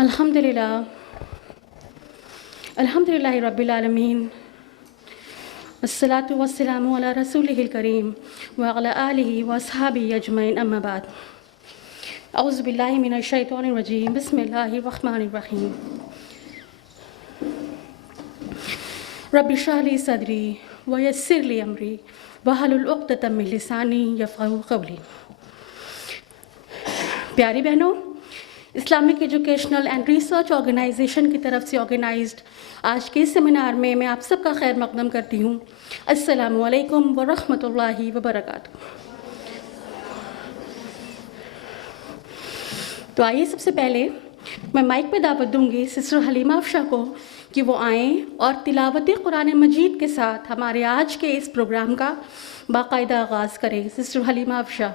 الحمدللہ الحمدللہ رب العالمین والصلاة والسلام علی رسولہ الکریم وعلی آلہ واصحابہ اجمعین اما بعد اعوذ باللہ من الشیطان الرجیم بسم اللہ الرحمن الرحیم رب اشرح لی صدری ویسر لی امری واحلل عقدۃ من لسانی یفقہوا قولی۔ پیاری بہنوں، Islamic educational and research organisation کی طرف سے آرگنائزڈ آج کے سیمینار میں آپ سب کا خیر مقدم کرتی ہوں۔ السلام علیکم ورحمۃ اللہ وبرکاتہ۔ تو آئیے سب سے پہلے میں مائک پہ دعوت دوں گی سسٹر حلیمہ افشاں کو کہ وہ آئیں اور تلاوت قرآن مجید کے ساتھ ہمارے آج کے اس پروگرام کا باقاعدہ آغاز کریں۔ سسٹر حلیمہ افشاں۔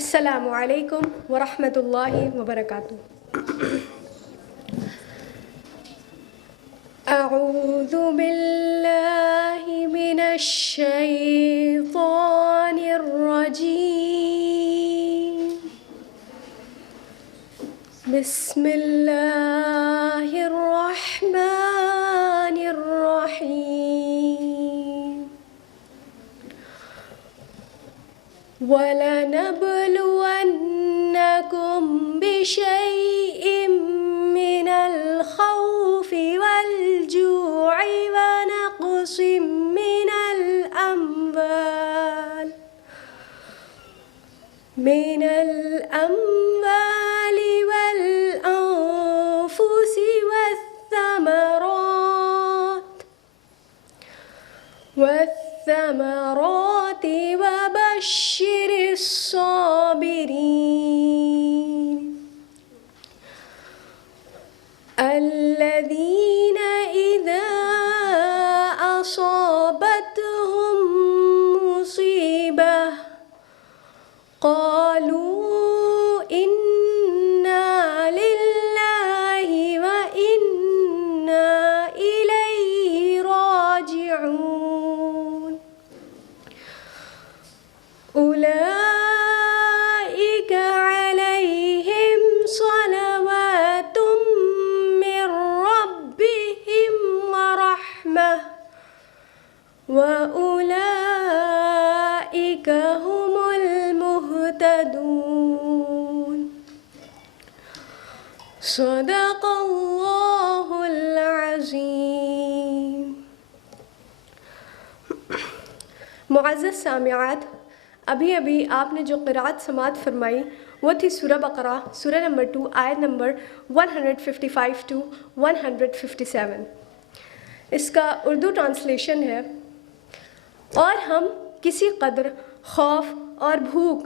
السلام علیکم ورحمۃ اللہ وبرکاتہ۔ اعوذ باللہ من الشیطان الرجیم، بسم اللہ الرحمن الرحیم۔ وَلَنَبْلُوَنَّكُمْ بِشَيْءٍ مِّنَ الْخَوْفِ وَالْجُوعِ وَنَقْصٍ مِّنَ الْأَمْوَالِ وَالْأَنفُسِ وَالثَّمَرَاتِ وَبَشِّرِ الصَّابِرِينَ الَّذِينَ إِذَا أَصَابَتْهُم مُّصِيبَةٌ قَالُوا إِنَّا لِلَّهِ وَإِنَّا إِلَيْهِ راجعون۔ أولئك عليهم صلوات من ربهم ورحمة وأولئك هم المهتدون۔ صدق اللہ العظیم۔ معزز سامعات، ابھی آپ نے جو قرأت سماعت فرمائی وہ تھی سورہ بقرہ، سورہ نمبر 2، آیت نمبر 155 to 157۔ اس کا اردو ٹرانسلیشن ہے: اور ہم کسی قدر خوف اور بھوک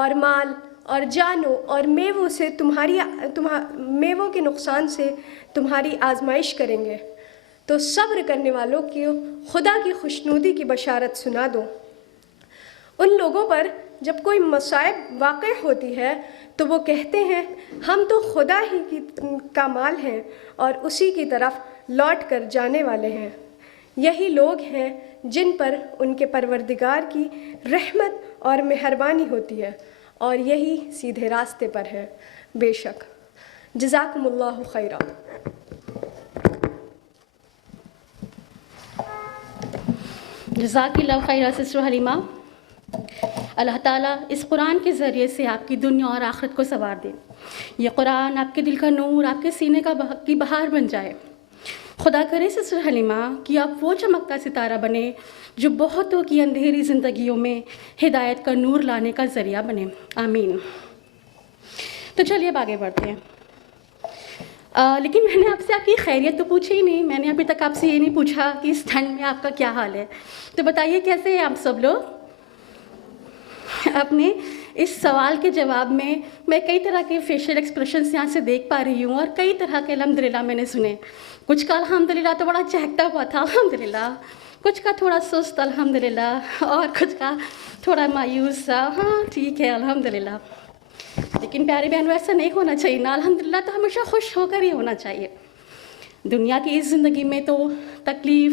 اور مال اور جانوں اور میووں سے میووں کے نقصان سے تمہاری آزمائش کریں گے، تو صبر کرنے والوں کو خدا کی خوشنودی کی بشارت سنا دو۔ ان لوگوں پر جب کوئی مصائب واقع ہوتی ہے تو وہ کہتے ہیں ہم تو خدا ہی کا مال ہیں اور اسی کی طرف لوٹ کر جانے والے ہیں۔ یہی لوگ ہیں جن پر ان کے پروردگار کی رحمت اور مہربانی ہوتی ہے، اور یہی سیدھے راستے پر ہے۔ بے شک۔ جزاکم اللہ خیرا۔ جزاک اللہ خیر سسٹر حلیمہ۔ اللہ تعالیٰ اس قرآن کے ذریعے سے آپ کی دنیا اور آخرت کو سنوار دے۔ یہ قرآن آپ کے دل کا نور، آپ کے سینے کی بہار بن جائے۔ خدا کرے سسٹر حلیمہ کہ آپ وہ چمکتا ستارہ بنے جو بہتوں کی اندھیری زندگیوں میں ہدایت کا نور لانے کا ذریعہ بنے۔ آمین۔ تو چلیے اب آگے بڑھتے ہیں۔ لیکن میں نے آپ سے آپ کی خیریت تو پوچھی ہی نہیں۔ میں نے ابھی تک آپ سے یہ نہیں پوچھا کہ اس ٹھنڈ میں آپ کا کیا حال ہے۔ تو بتائیے کیسے ہیں آپ سب لوگ؟ اپنے اس سوال کے جواب میں کئی طرح کے فیشیل ایکسپریشنس یہاں سے دیکھ پا رہی ہوں، اور کئی طرح کے الحمدللہ میں نے سنے۔ کچھ کا الحمدللہ تو بڑا چہکتا ہوا تھا الحمدللہ، کچھ کا تھوڑا سست الحمدللہ، اور کچھ کا تھوڑا مایوس سا۔ ہاں ٹھیک ہے الحمدللہ۔ لیکن پیارے بہنوں ایسا نہیں ہونا چاہیے نا، الحمدللہ تو ہمیشہ خوش ہو کر ہی ہونا چاہیے۔ دنیا کی اس زندگی میں تو تکلیف،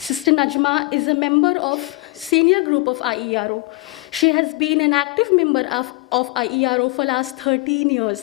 Sister Najma is a member of senior group of IERO. She has been an active member of IERO for last 13 years.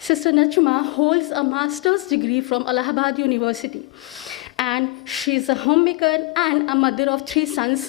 Sister Najma holds a master's degree from Allahabad University, and she is a homemaker and a mother of 3 sons,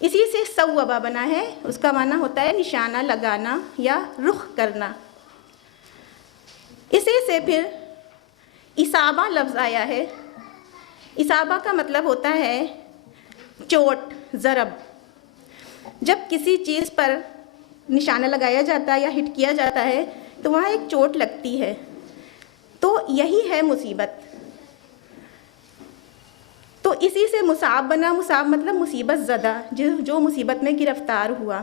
اسی سے صوبہ بنا ہے، اس کا معنی ہوتا ہے نشانہ لگانا یا رخ کرنا۔ اسی سے پھر اصابہ لفظ آیا ہے۔ اصابہ کا مطلب ہوتا ہے چوٹ، ضرب۔ جب کسی چیز پر نشانہ لگایا جاتا ہے یا ہٹ کیا جاتا ہے تو وہاں ایک چوٹ لگتی ہے، تو یہی ہے مصیبت۔ تو اسی سے مصاب بنا، مصاب مطلب مصیبت زدہ، جو مصیبت میں گرفتار ہوا۔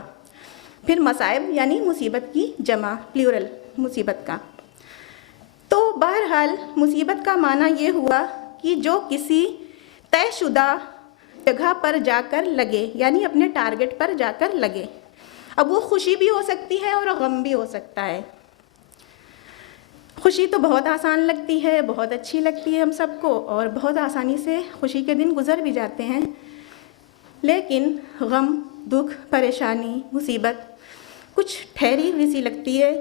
پھر مصائب یعنی مصیبت کی جمع، پلیورل مصیبت کا۔ تو بہرحال مصیبت کا معنی یہ ہوا کہ جو کسی طے شدہ جگہ پر جا کر لگے، یعنی اپنے ٹارگٹ پر جا کر لگے۔ اب وہ خوشی بھی ہو سکتی ہے اور غم بھی ہو سکتا ہے۔ خوشی تو بہت آسان لگتی ہے، بہت اچھی لگتی ہے ہم سب کو، اور بہت آسانی سے خوشی کے دن گزر بھی جاتے ہیں۔ لیکن غم، دکھ، پریشانی، مصیبت کچھ ٹھہری ہوئی سی لگتی ہے،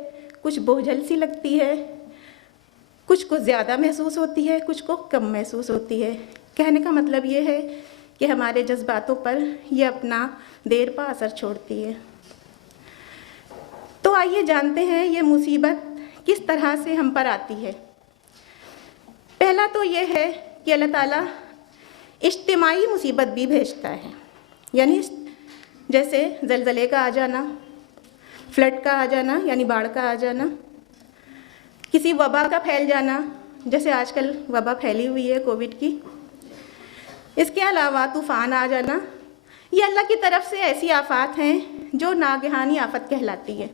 کچھ بوجھل سی لگتی ہے، کچھ کو زیادہ محسوس ہوتی ہے، کچھ کو کم محسوس ہوتی ہے۔ کہنے کا مطلب یہ ہے کہ ہمارے جذباتوں پر یہ اپنا دیر پا اثر چھوڑتی ہے۔ تو آئیے جانتے ہیں یہ مصیبت کس طرح سے ہم پر آتی ہے۔ پہلا تو یہ ہے کہ اللہ تعالیٰ اجتماعی مصیبت بھی بھیجتا ہے، یعنی جیسے زلزلے کا آ جانا، فلڈ کا آ جانا یعنی باڑھ کا آ جانا، کسی وبا کا پھیل جانا، جیسے آج کل وبا پھیلی ہوئی ہے کووڈ کی۔ اس کے علاوہ طوفان آ جانا، یہ اللہ کی طرف سے ایسی آفات ہیں جو ناگہانی آفت کہلاتی ہے۔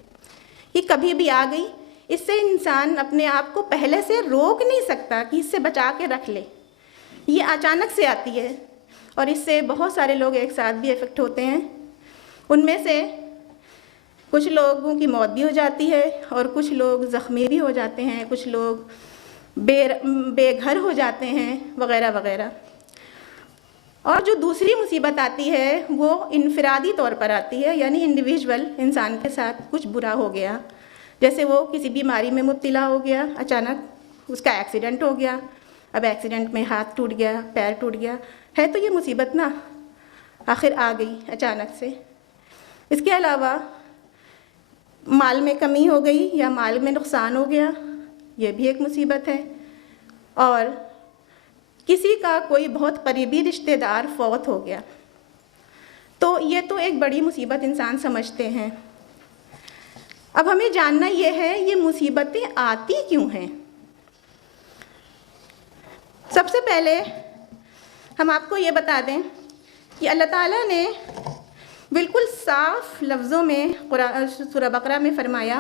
یہ کبھی بھی آ گئی، اس سے انسان اپنے آپ کو پہلے سے روک نہیں سکتا کہ اس سے بچا کے رکھ لے۔ یہ اچانک سے آتی ہے اور اس سے بہت سارے لوگ ایک ساتھ بھی افیکٹ ہوتے ہیں۔ ان میں سے کچھ لوگوں کی موت بھی ہو جاتی ہے اور کچھ لوگ زخمی بھی ہو جاتے ہیں، کچھ لوگ بے گھر ہو جاتے ہیں وغیرہ وغیرہ۔ اور جو دوسری مصیبت آتی ہے وہ انفرادی طور پر آتی ہے، یعنی انڈیویجول انسان کے ساتھ کچھ برا ہو گیا، جیسے وہ کسی بیماری میں مبتلا ہو گیا، اچانک اس کا ایکسیڈنٹ ہو گیا، اب ایکسیڈنٹ میں ہاتھ ٹوٹ گیا، پیر ٹوٹ گیا، ہے تو یہ مصیبت نا، آخر آ گئی اچانک سے۔ اس کے علاوہ مال میں کمی ہو گئی یا مال میں نقصان ہو گیا، یہ بھی ایک مصیبت ہے۔ اور کسی کا کوئی بہت قریبی رشتہ دار فوت ہو گیا، تو یہ تو ایک بڑی مصیبت انسان سمجھتے ہیں۔ اب ہمیں جاننا یہ ہے یہ مصیبتیں آتی کیوں ہیں۔ سب سے پہلے ہم آپ کو یہ بتا دیں کہ اللہ تعالیٰ نے بالکل صاف لفظوں میں سورہ بقرہ میں فرمایا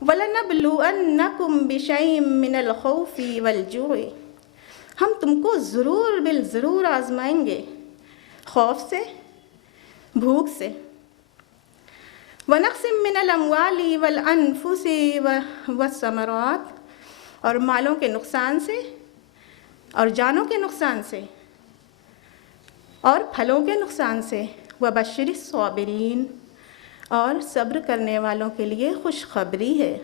وَلَنَبْلُوَنَّكُمْ بِشَيْءٍ مِّنَ الْخَوْفِ وَالْجُوعِ، ہم تم کو ضرور آزمائیں گے خوف سے، بھوک سے، وَنَقْصٍ مِّنَ الْأَمْوَالِ وَالْأَنفُسِ وَالثَّمَرَاتِ، اور مالوں کے نقصان سے اور جانوں کے نقصان سے اور پھلوں کے نقصان سے، وَبَشِّرِ الصَّابِرِينَ، اور صبر کرنے والوں کے لیے خوشخبری ہے۔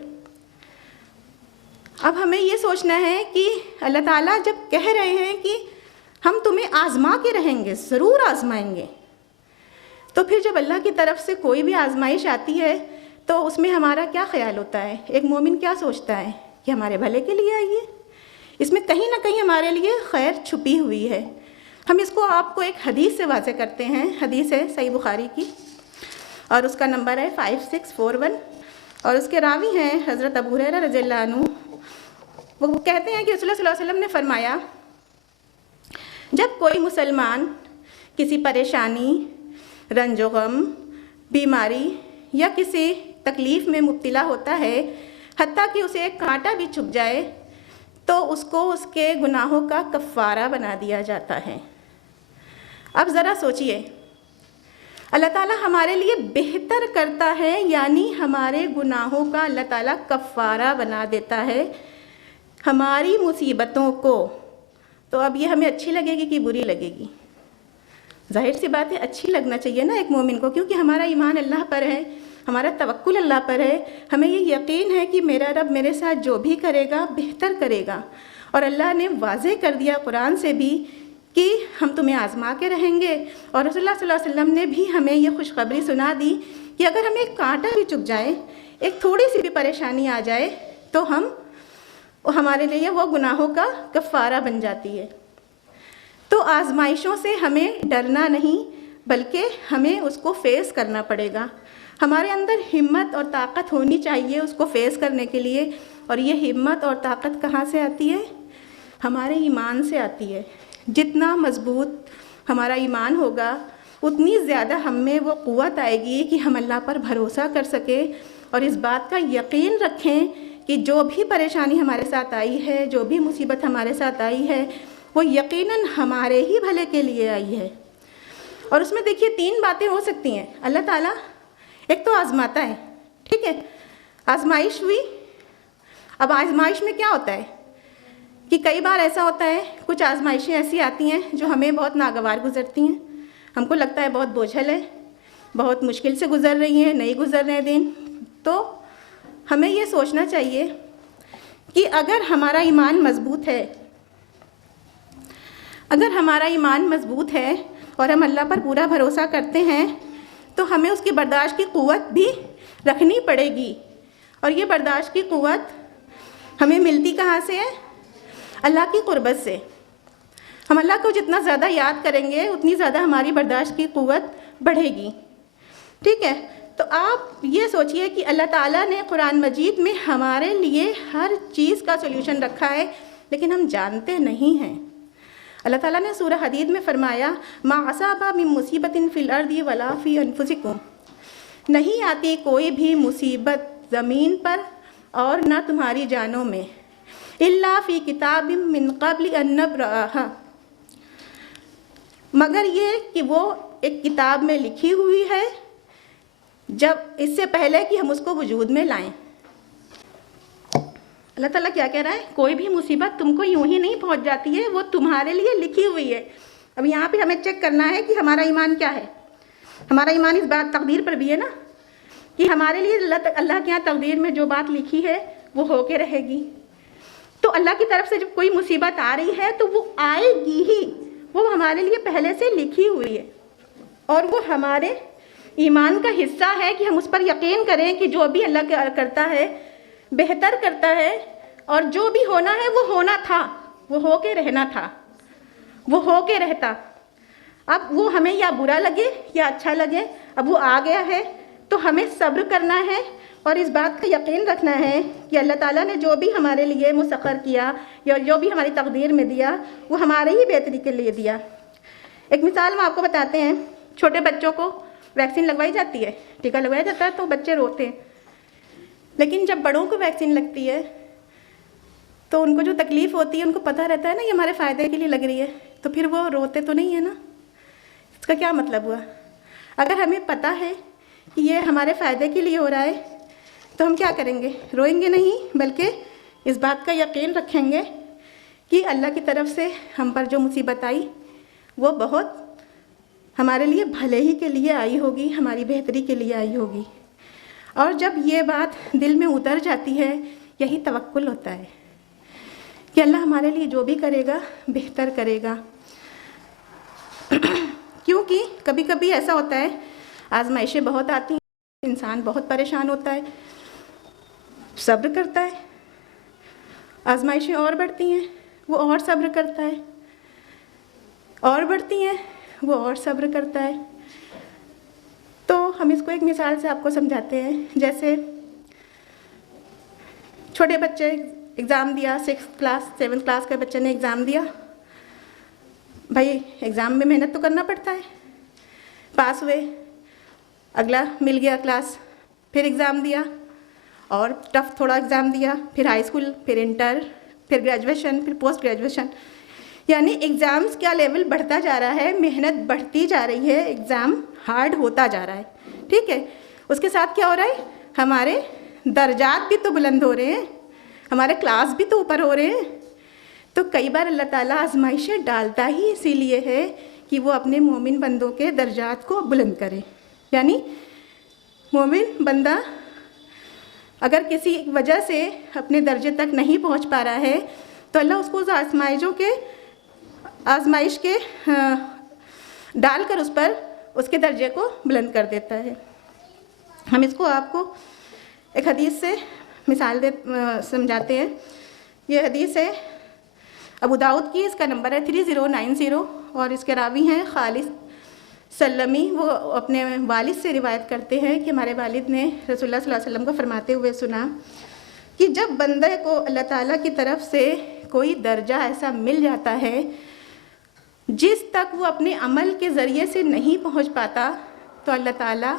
اب ہمیں یہ سوچنا ہے کہ اللہ تعالیٰ جب کہہ رہے ہیں کہ ہم تمہیں آزما کے رہیں گے، ضرور آزمائیں گے، تو پھر جب اللہ کی طرف سے کوئی بھی آزمائش آتی ہے تو اس میں ہمارا کیا خیال ہوتا ہے؟ ایک مومن کیا سوچتا ہے کہ ہمارے بھلے کے لیے آئی ہے، اس میں کہیں نہ کہیں ہمارے لیے خیر چھپی ہوئی ہے۔ ہم اس کو آپ کو ایک حدیث سے واضح کرتے ہیں۔ حدیث ہے صحیح بخاری کی اور اس کا نمبر ہے 5641، اور اس کے راوی ہیں حضرت ابو ہریرہ رضی اللہ عنہ۔ وہ کہتے ہیں کہ رسول اللہ صلی اللہ علیہ وسلم نے فرمایا، جب کوئی مسلمان کسی پریشانی، رنج و غم، بیماری یا کسی تکلیف میں مبتلا ہوتا ہے، حتیٰ کہ اسے ایک کانٹا بھی چھپ جائے، تو اس کو اس کے گناہوں کا کفارہ بنا دیا جاتا ہے۔ اب ذرا سوچئے، اللہ تعالیٰ ہمارے لیے بہتر کرتا ہے، یعنی ہمارے گناہوں کا اللہ تعالیٰ کفارہ بنا دیتا ہے ہماری مصیبتوں کو، تو اب یہ ہمیں اچھی لگے گی کہ بری لگے گی؟ ظاہر سی بات ہے اچھی لگنا چاہیے نا ایک مومن کو، کیونکہ ہمارا ایمان اللہ پر ہے، ہمارا توکل اللہ پر ہے، ہمیں یہ یقین ہے کہ میرا رب میرے ساتھ جو بھی کرے گا بہتر کرے گا۔ اور اللہ نے واضح کر دیا قرآن سے بھی کہ ہم تمہیں آزما کے رہیں گے، اور رسول اللہ صلی اللہ علیہ وسلم نے بھی ہمیں یہ خوشخبری سنا دی کہ اگر ہمیں ایک کانٹا بھی چبھ جائے، ایک تھوڑی سی بھی پریشانی آ جائے، تو ہمارے لیے وہ گناہوں کا کفارہ بن جاتی ہے۔ تو آزمائشوں سے ہمیں ڈرنا نہیں، بلکہ ہمیں اس کو فیس کرنا پڑے گا۔ ہمارے اندر ہمت اور طاقت ہونی چاہیے اس کو فیس کرنے کے لیے، اور یہ ہمت اور طاقت کہاں سے آتی ہے؟ ہمارے ایمان سے آتی ہے۔ جتنا مضبوط ہمارا ایمان ہوگا، اتنی زیادہ ہم میں وہ قوت آئے گی کہ ہم اللہ پر بھروسہ کر سکیں، اور اس بات کا یقین رکھیں کہ جو بھی پریشانی ہمارے ساتھ آئی ہے، جو بھی مصیبت ہمارے ساتھ آئی ہے، وہ یقیناً ہمارے ہی بھلے کے لیے آئی ہے۔ اور اس میں دیکھیے 3 باتیں ہو سکتی ہیں۔ اللہ تعالیٰ ایک تو آزماتا ہے، ٹھیک ہے، آزمائش ہوئی۔ اب آزمائش میں کیا ہوتا ہے کہ کئی بار ایسا ہوتا ہے، کچھ آزمائشیں ایسی آتی ہیں جو ہمیں بہت ناگوار گزرتی ہیں، ہم کو لگتا ہے بہت بوجھل ہے، بہت مشکل سے گزر رہی ہیں، نہیں گزر رہے دن۔ تو ہمیں یہ سوچنا چاہیے کہ اگر ہمارا ایمان مضبوط ہے، اگر ہمارا ایمان مضبوط ہے اور ہم اللہ پر پورا بھروسہ کرتے ہیں، تو ہمیں اس کی برداشت کی قوت بھی رکھنی پڑے گی۔ اور یہ برداشت کی قوت ہمیں ملتی کہاں سے ہے؟ اللہ کی قربت سے۔ ہم اللہ کو جتنا زیادہ یاد کریں گے، اتنی زیادہ ہماری برداشت کی قوت بڑھے گی، ٹھیک ہے۔ تو آپ یہ سوچئے کہ اللہ تعالیٰ نے قرآن مجید میں ہمارے لیے ہر چیز کا سولوشن رکھا ہے، لیکن ہم جانتے نہیں ہیں۔ اللہ تعالیٰ نے سورہ حدید میں فرمایا، ما اصاب من مصیبت فی الارض ولا فی انفسکم، نہیں آتی کوئی بھی مصیبت زمین پر اور نہ تمہاری جانوں میں، الا فی کتاب من قبل ان نبرأھا، مگر یہ کہ وہ ایک کتاب میں لکھی ہوئی ہے، جب اس سے پہلے کہ ہم اس کو وجود میں لائیں۔ اللہ تعالیٰ کیا کہہ رہا ہے؟ کوئی بھی مصیبت تم کو یوں ہی نہیں پہنچ جاتی ہے، وہ تمہارے لیے لکھی ہوئی ہے۔ اب یہاں پہ ہمیں چیک کرنا ہے کہ ہمارا ایمان کیا ہے۔ ہمارا ایمان اس بات تقدیر پر بھی ہے نا، کہ ہمارے لیے اللہ کے یہاں تقدیر میں جو بات لکھی ہے وہ ہو کے رہے گی۔ تو اللہ کی طرف سے جب کوئی مصیبت آ رہی ہے تو وہ آئے گی ہی، وہ ہمارے لیے پہلے سے لکھی ہوئی ہے، اور وہ ہمارے ایمان کا حصہ ہے کہ ہم اس پر یقین کریں کہ جو بھی اللہ کرتا ہے بہتر کرتا ہے، اور جو بھی ہونا ہے وہ ہونا تھا، وہ ہو کے رہنا تھا، وہ ہو کے رہتا۔ اب وہ ہمیں یا برا لگے یا اچھا لگے، اب وہ آ گیا ہے تو ہمیں صبر کرنا ہے، اور اس بات کا یقین رکھنا ہے کہ اللہ تعالیٰ نے جو بھی ہمارے لیے مسخر کیا یا جو بھی ہماری تقدیر میں دیا، وہ ہمارے ہی بہتری کے لیے دیا۔ ایک مثال ہم آپ کو بتاتے ہیں، چھوٹے بچوں کو ویکسین لگوائی جاتی ہے، ٹیکہ لگوایا جاتا ہے تو بچے روتے ہیں، لیکن جب بڑوں کو ویکسین لگتی ہے تو ان کو جو تکلیف ہوتی ہے، ان کو پتہ رہتا ہے نا یہ ہمارے فائدے کے لیے لگ رہی ہے، تو پھر وہ روتے تو نہیں ہے نا۔ اس کا کیا مطلب ہوا؟ اگر ہمیں پتہ ہے کہ یہ ہمارے فائدے کے لیے ہو رہا ہے تو ہم کیا کریں گے؟ روئیں گے نہیں، بلکہ اس بات کا یقین رکھیں گے کہ اللہ کی طرف سے ہم پر جو مصیبت آئی وہ بہت ہمارے لیے بھلے ہی کے لیے آئی ہوگی، ہماری بہتری کے لیے آئی ہوگی۔ اور جب یہ بات دل میں اتر جاتی ہے، یہی توکل ہوتا ہے کہ اللہ ہمارے لیے جو بھی کرے گا بہتر کرے گا۔ کیونکہ کبھی کبھی ایسا ہوتا ہے، آزمائشیں بہت آتی ہیں، انسان بہت پریشان ہوتا ہے، صبر کرتا ہے، آزمائشیں اور بڑھتی ہیں، وہ اور صبر کرتا ہے، اور بڑھتی ہیں، وہ اور صبر کرتا ہے۔ تو ہم اس کو ایک مثال سے آپ کو سمجھاتے ہیں۔ جیسے چھوٹے بچے ایگزام دیا، 6th کلاس 7th کلاس کے بچے نے ایگزام دیا، بھائی ایگزام میں محنت تو کرنا پڑتا ہے، پاس ہوئے، اگلا مل گیا کلاس، پھر ایگزام دیا اور ٹف تھوڑا ایگزام دیا، پھر ہائی اسکول، پھر انٹر، پھر گریجویشن، پھر پوسٹ گریجویشن، یعنی ایگزامز کا لیول بڑھتا جا رہا ہے، محنت بڑھتی جا رہی ہے، ایگزام ہارڈ ہوتا جا رہا ہے، ٹھیک ہے۔ اس کے ساتھ کیا ہو رہا ہے؟ ہمارے درجات بھی تو بلند ہو رہے ہیں، ہمارے کلاس بھی تو اوپر ہو رہے ہیں۔ تو کئی بار اللہ تعالیٰ آزمائشیں ڈالتا ہی اسی لیے ہے کہ وہ اپنے مومن بندوں کے درجات کو بلند کرے۔ یعنی مومن بندہ اگر کسی وجہ سے اپنے درجے تک نہیں پہنچ پا رہا ہے تو اللہ اس کو آزمائشوں کے آزمائش کے ڈال کر اس پر اس کے درجے کو بلند کر دیتا ہے۔ ہم اس کو آپ کو ایک حدیث سے مثال سمجھاتے ہیں۔ یہ حدیث ہے ابو داؤد کی، اس کا نمبر ہے 3090 اور اس کے راوی ہیں خالد سلمی۔ وہ اپنے والد سے روایت کرتے ہیں کہ ہمارے والد نے رسول اللہ صلی اللہ علیہ وسلم کو فرماتے ہوئے سنا کہ جب بندے کو اللہ تعالیٰ کی طرف سے کوئی درجہ ایسا مل جاتا ہے جس تک وہ اپنے عمل کے ذریعے سے نہیں پہنچ پاتا، تو اللہ تعالیٰ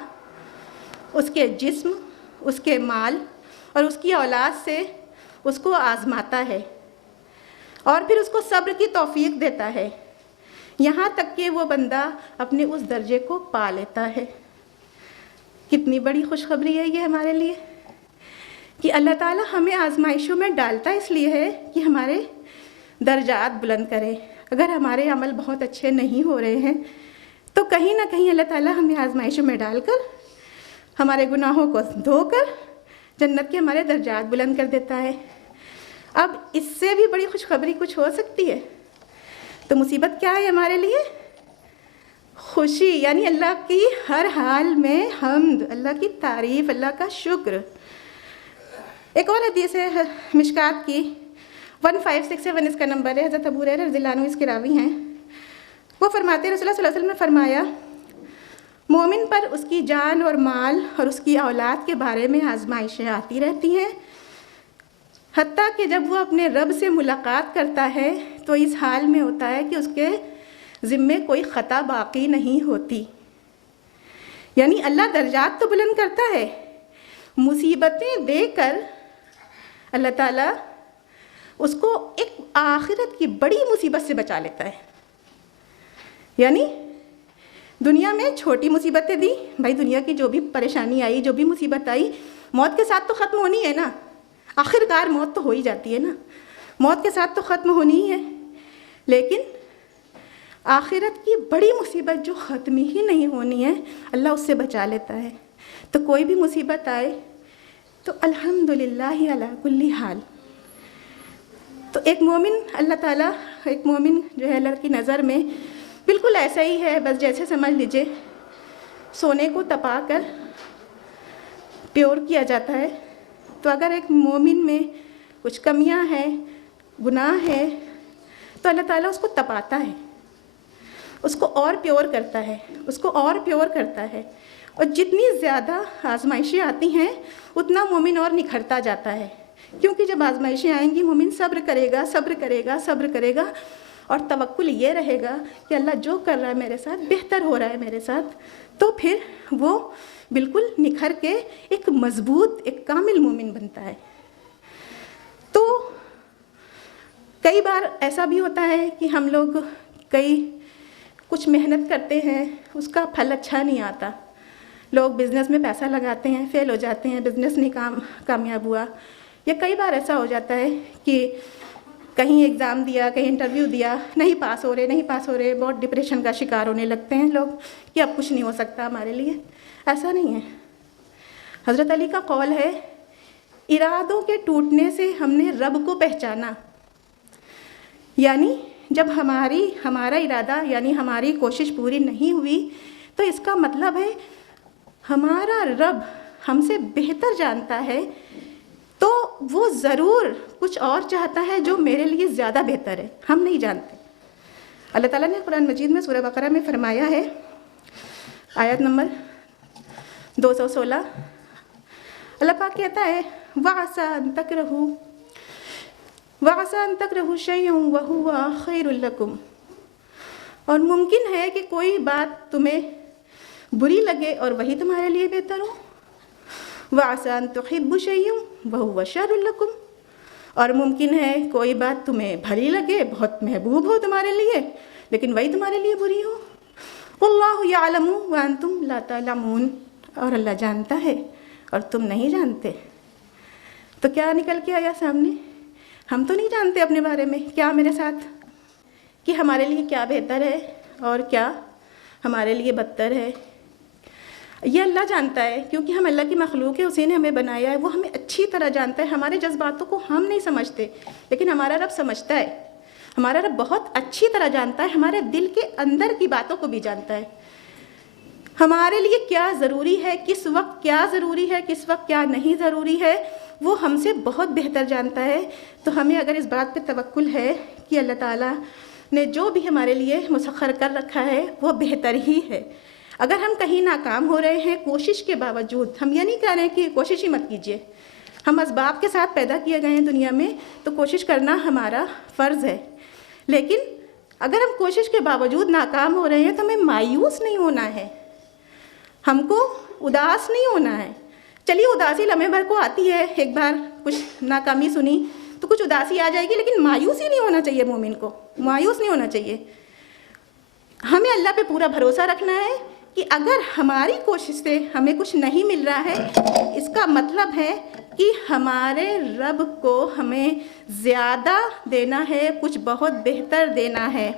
اس کے جسم، اس کے مال اور اس کی اولاد سے اس کو آزماتا ہے اور پھر اس کو صبر کی توفیق دیتا ہے، یہاں تک کہ وہ بندہ اپنے اس درجے کو پا لیتا ہے۔ کتنی بڑی خوشخبری ہے یہ ہمارے لیے کہ اللہ تعالیٰ ہمیں آزمائشوں میں ڈالتا اس لیے ہے کہ ہمارے درجات بلند کرے۔ اگر ہمارے عمل بہت اچھے نہیں ہو رہے ہیں تو کہیں نہ کہیں اللہ تعالیٰ ہمیں آزمائشوں میں ڈال کر ہمارے گناہوں کو دھو کر جنت کے ہمارے درجات بلند کر دیتا ہے۔ اب اس سے بھی بڑی خوشخبری کچھ ہو سکتی ہے؟ تو مصیبت کیا ہے ہمارے لیے؟ خوشی، یعنی اللہ کی ہر حال میں حمد، اللہ کی تعریف، اللہ کا شکر۔ ایک اور حدیث ہے مشکات کی 1567، اس کا نمبر ہے، حضرت ابو ہریرہ رضی اللہ عنہ اس کے راوی ہیں۔ وہ فرماتے ہیں رسول اللہ صلی اللہ علیہ وسلم نے فرمایا مومن پر اس کی جان اور مال اور اس کی اولاد کے بارے میں آزمائشیں آتی رہتی ہیں، حتیٰ کہ جب وہ اپنے رب سے ملاقات کرتا ہے تو اس حال میں ہوتا ہے کہ اس کے ذمے کوئی خطا باقی نہیں ہوتی۔ یعنی اللہ درجات تو بلند کرتا ہے، مصیبتیں دے کر اللہ تعالیٰ اس کو ایک آخرت کی بڑی مصیبت سے بچا لیتا ہے۔ یعنی دنیا میں چھوٹی مصیبتیں دی، بھائی دنیا کی جو بھی پریشانی آئی، جو بھی مصیبت آئی، موت کے ساتھ تو ختم ہونی ہے نا، آخر کار موت تو ہو ہی جاتی ہے نا، موت کے ساتھ تو ختم ہونی ہی ہے، لیکن آخرت کی بڑی مصیبت جو ختم ہی نہیں ہونی ہے اللہ اس سے بچا لیتا ہے۔ تو کوئی بھی مصیبت آئے تو الحمدللہ علی کل حال۔ تو ایک مومن اللہ تعالیٰ، ایک مومن جو ہے اللہ کی نظر میں بالکل ایسا ہی ہے، بس جیسے سمجھ لیجئے سونے کو تپا کر پیور کیا جاتا ہے۔ تو اگر ایک مومن میں کچھ کمیاں ہیں، گناہ ہے، تو اللہ تعالیٰ اس کو تپاتا ہے، اس کو اور پیور کرتا ہے، اس کو اور پیور کرتا ہے، اور جتنی زیادہ آزمائشیں آتی ہیں اتنا مومن اور نکھرتا جاتا ہے، کیونکہ جب آزمائشیں آئیں گی مومن صبر کرے گا، صبر کرے گا، صبر کرے گا، اور توکل یہ رہے گا کہ اللہ جو کر رہا ہے میرے ساتھ بہتر ہو رہا ہے میرے ساتھ، تو پھر وہ بالکل نکھر کے ایک مضبوط، ایک کامل مومن بنتا ہے۔ تو کئی بار ایسا بھی ہوتا ہے کہ ہم لوگ کچھ محنت کرتے ہیں، اس کا پھل اچھا نہیں آتا، لوگ بزنس میں پیسہ لگاتے ہیں، فیل ہو جاتے ہیں، بزنس نہیں کامیاب ہوا، یا کئی بار ایسا ہو جاتا ہے کہ کہیں ایگزام دیا، کہیں انٹرویو دیا، نہیں پاس ہو رہے، بہت ڈپریشن کا شکار ہونے لگتے ہیں لوگ کہ اب کچھ نہیں ہو سکتا ہمارے لیے۔ ایسا نہیں ہے۔ حضرت علی کا قول ہے ارادوں کے ٹوٹنے سے ہم نے رب کو پہچانا، یعنی جب ہمارا ارادہ یعنی ہماری کوشش پوری نہیں ہوئی تو اس کا مطلب ہے ہمارا رب ہم سے بہتر جانتا ہے، تو وہ ضرور کچھ اور چاہتا ہے جو میرے لیے زیادہ بہتر ہے، ہم نہیں جانتے۔ اللہ تعالیٰ نے قرآن مجید میں سورہ بقرہ میں فرمایا ہے، آیت نمبر 216، اللہ پاک کہتا ہے وَعَسَىٰ أَن تَكْرَهُوا شَيْئًا وَهُوَ خَيْرٌ لَكُمْ، اور ممکن ہے کہ کوئی بات تمہیں بری لگے اور وہی تمہارے لیے بہتر ہو۔ وَعَسَىٰ أَن تُحِبُّوا شَيْئًا وَهُوَ شَرٌ لَكُمْ، اور ممکن ہے کوئی بات تمہیں بھلی لگے، بہت محبوب ہو تمہارے لیے، لیکن وہی تمہارے لیے بری ہو۔ وَاللَّهُ يَعْلَمُ وَأَنْتُمْ لَا تَعْلَمُونَ، اور اللہ جانتا ہے اور تم نہیں جانتے۔ تو کیا نکل کے آیا سامنے؟ ہم تو نہیں جانتے اپنے بارے میں کیا میرے ساتھ، کہ ہمارے لیے کیا بہتر ہے اور کیا ہمارے لیے بدتر ہے۔ یہ اللہ جانتا ہے، کیونکہ ہم اللہ کی مخلوق ہے، اسی نے ہمیں بنایا ہے، وہ ہمیں اچھی طرح جانتا ہے۔ ہمارے جذباتوں کو ہم نہیں سمجھتے، لیکن ہمارا رب سمجھتا ہے، ہمارا رب بہت اچھی طرح جانتا ہے، ہمارے دل کے اندر کی باتوں کو بھی جانتا ہے، ہمارے لیے کیا ضروری ہے، کس وقت کیا ضروری ہے، کس وقت کیا نہیں ضروری ہے، وہ ہم سے بہت بہتر جانتا ہے۔ تو ہمیں اگر اس بات پہ توکل ہے کہ اللہ تعالیٰ نے جو بھی ہمارے لیے مسخر کر رکھا ہے وہ بہتر ہی ہے، اگر ہم کہیں ناکام ہو رہے ہیں کوشش کے باوجود، ہم یہ نہیں کہہ رہے ہیں کہ کوشش ہی مت کیجیے، ہم اسباب کے ساتھ پیدا کیے گئے ہیں دنیا میں تو کوشش کرنا ہمارا فرض ہے، لیکن اگر ہم کوشش کے باوجود ناکام ہو رہے ہیں تو ہمیں مایوس نہیں ہونا ہے، ہم کو اداس نہیں ہونا ہے۔ چلیے اداسی لمحے بھر کو آتی ہے، ایک بار کچھ ناکامی سنی تو کچھ اداسی آ جائے گی، لیکن مایوس ہی نہیں ہونا چاہیے، مومن کو مایوس نہیں ہونا چاہیے۔ ہمیں اللہ پہ پورا بھروسہ رکھنا ہے کہ اگر ہماری کوشش سے ہمیں کچھ نہیں مل رہا ہے، اس کا مطلب ہے کہ ہمارے رب کو ہمیں زیادہ دینا ہے، کچھ بہت بہتر دینا ہے۔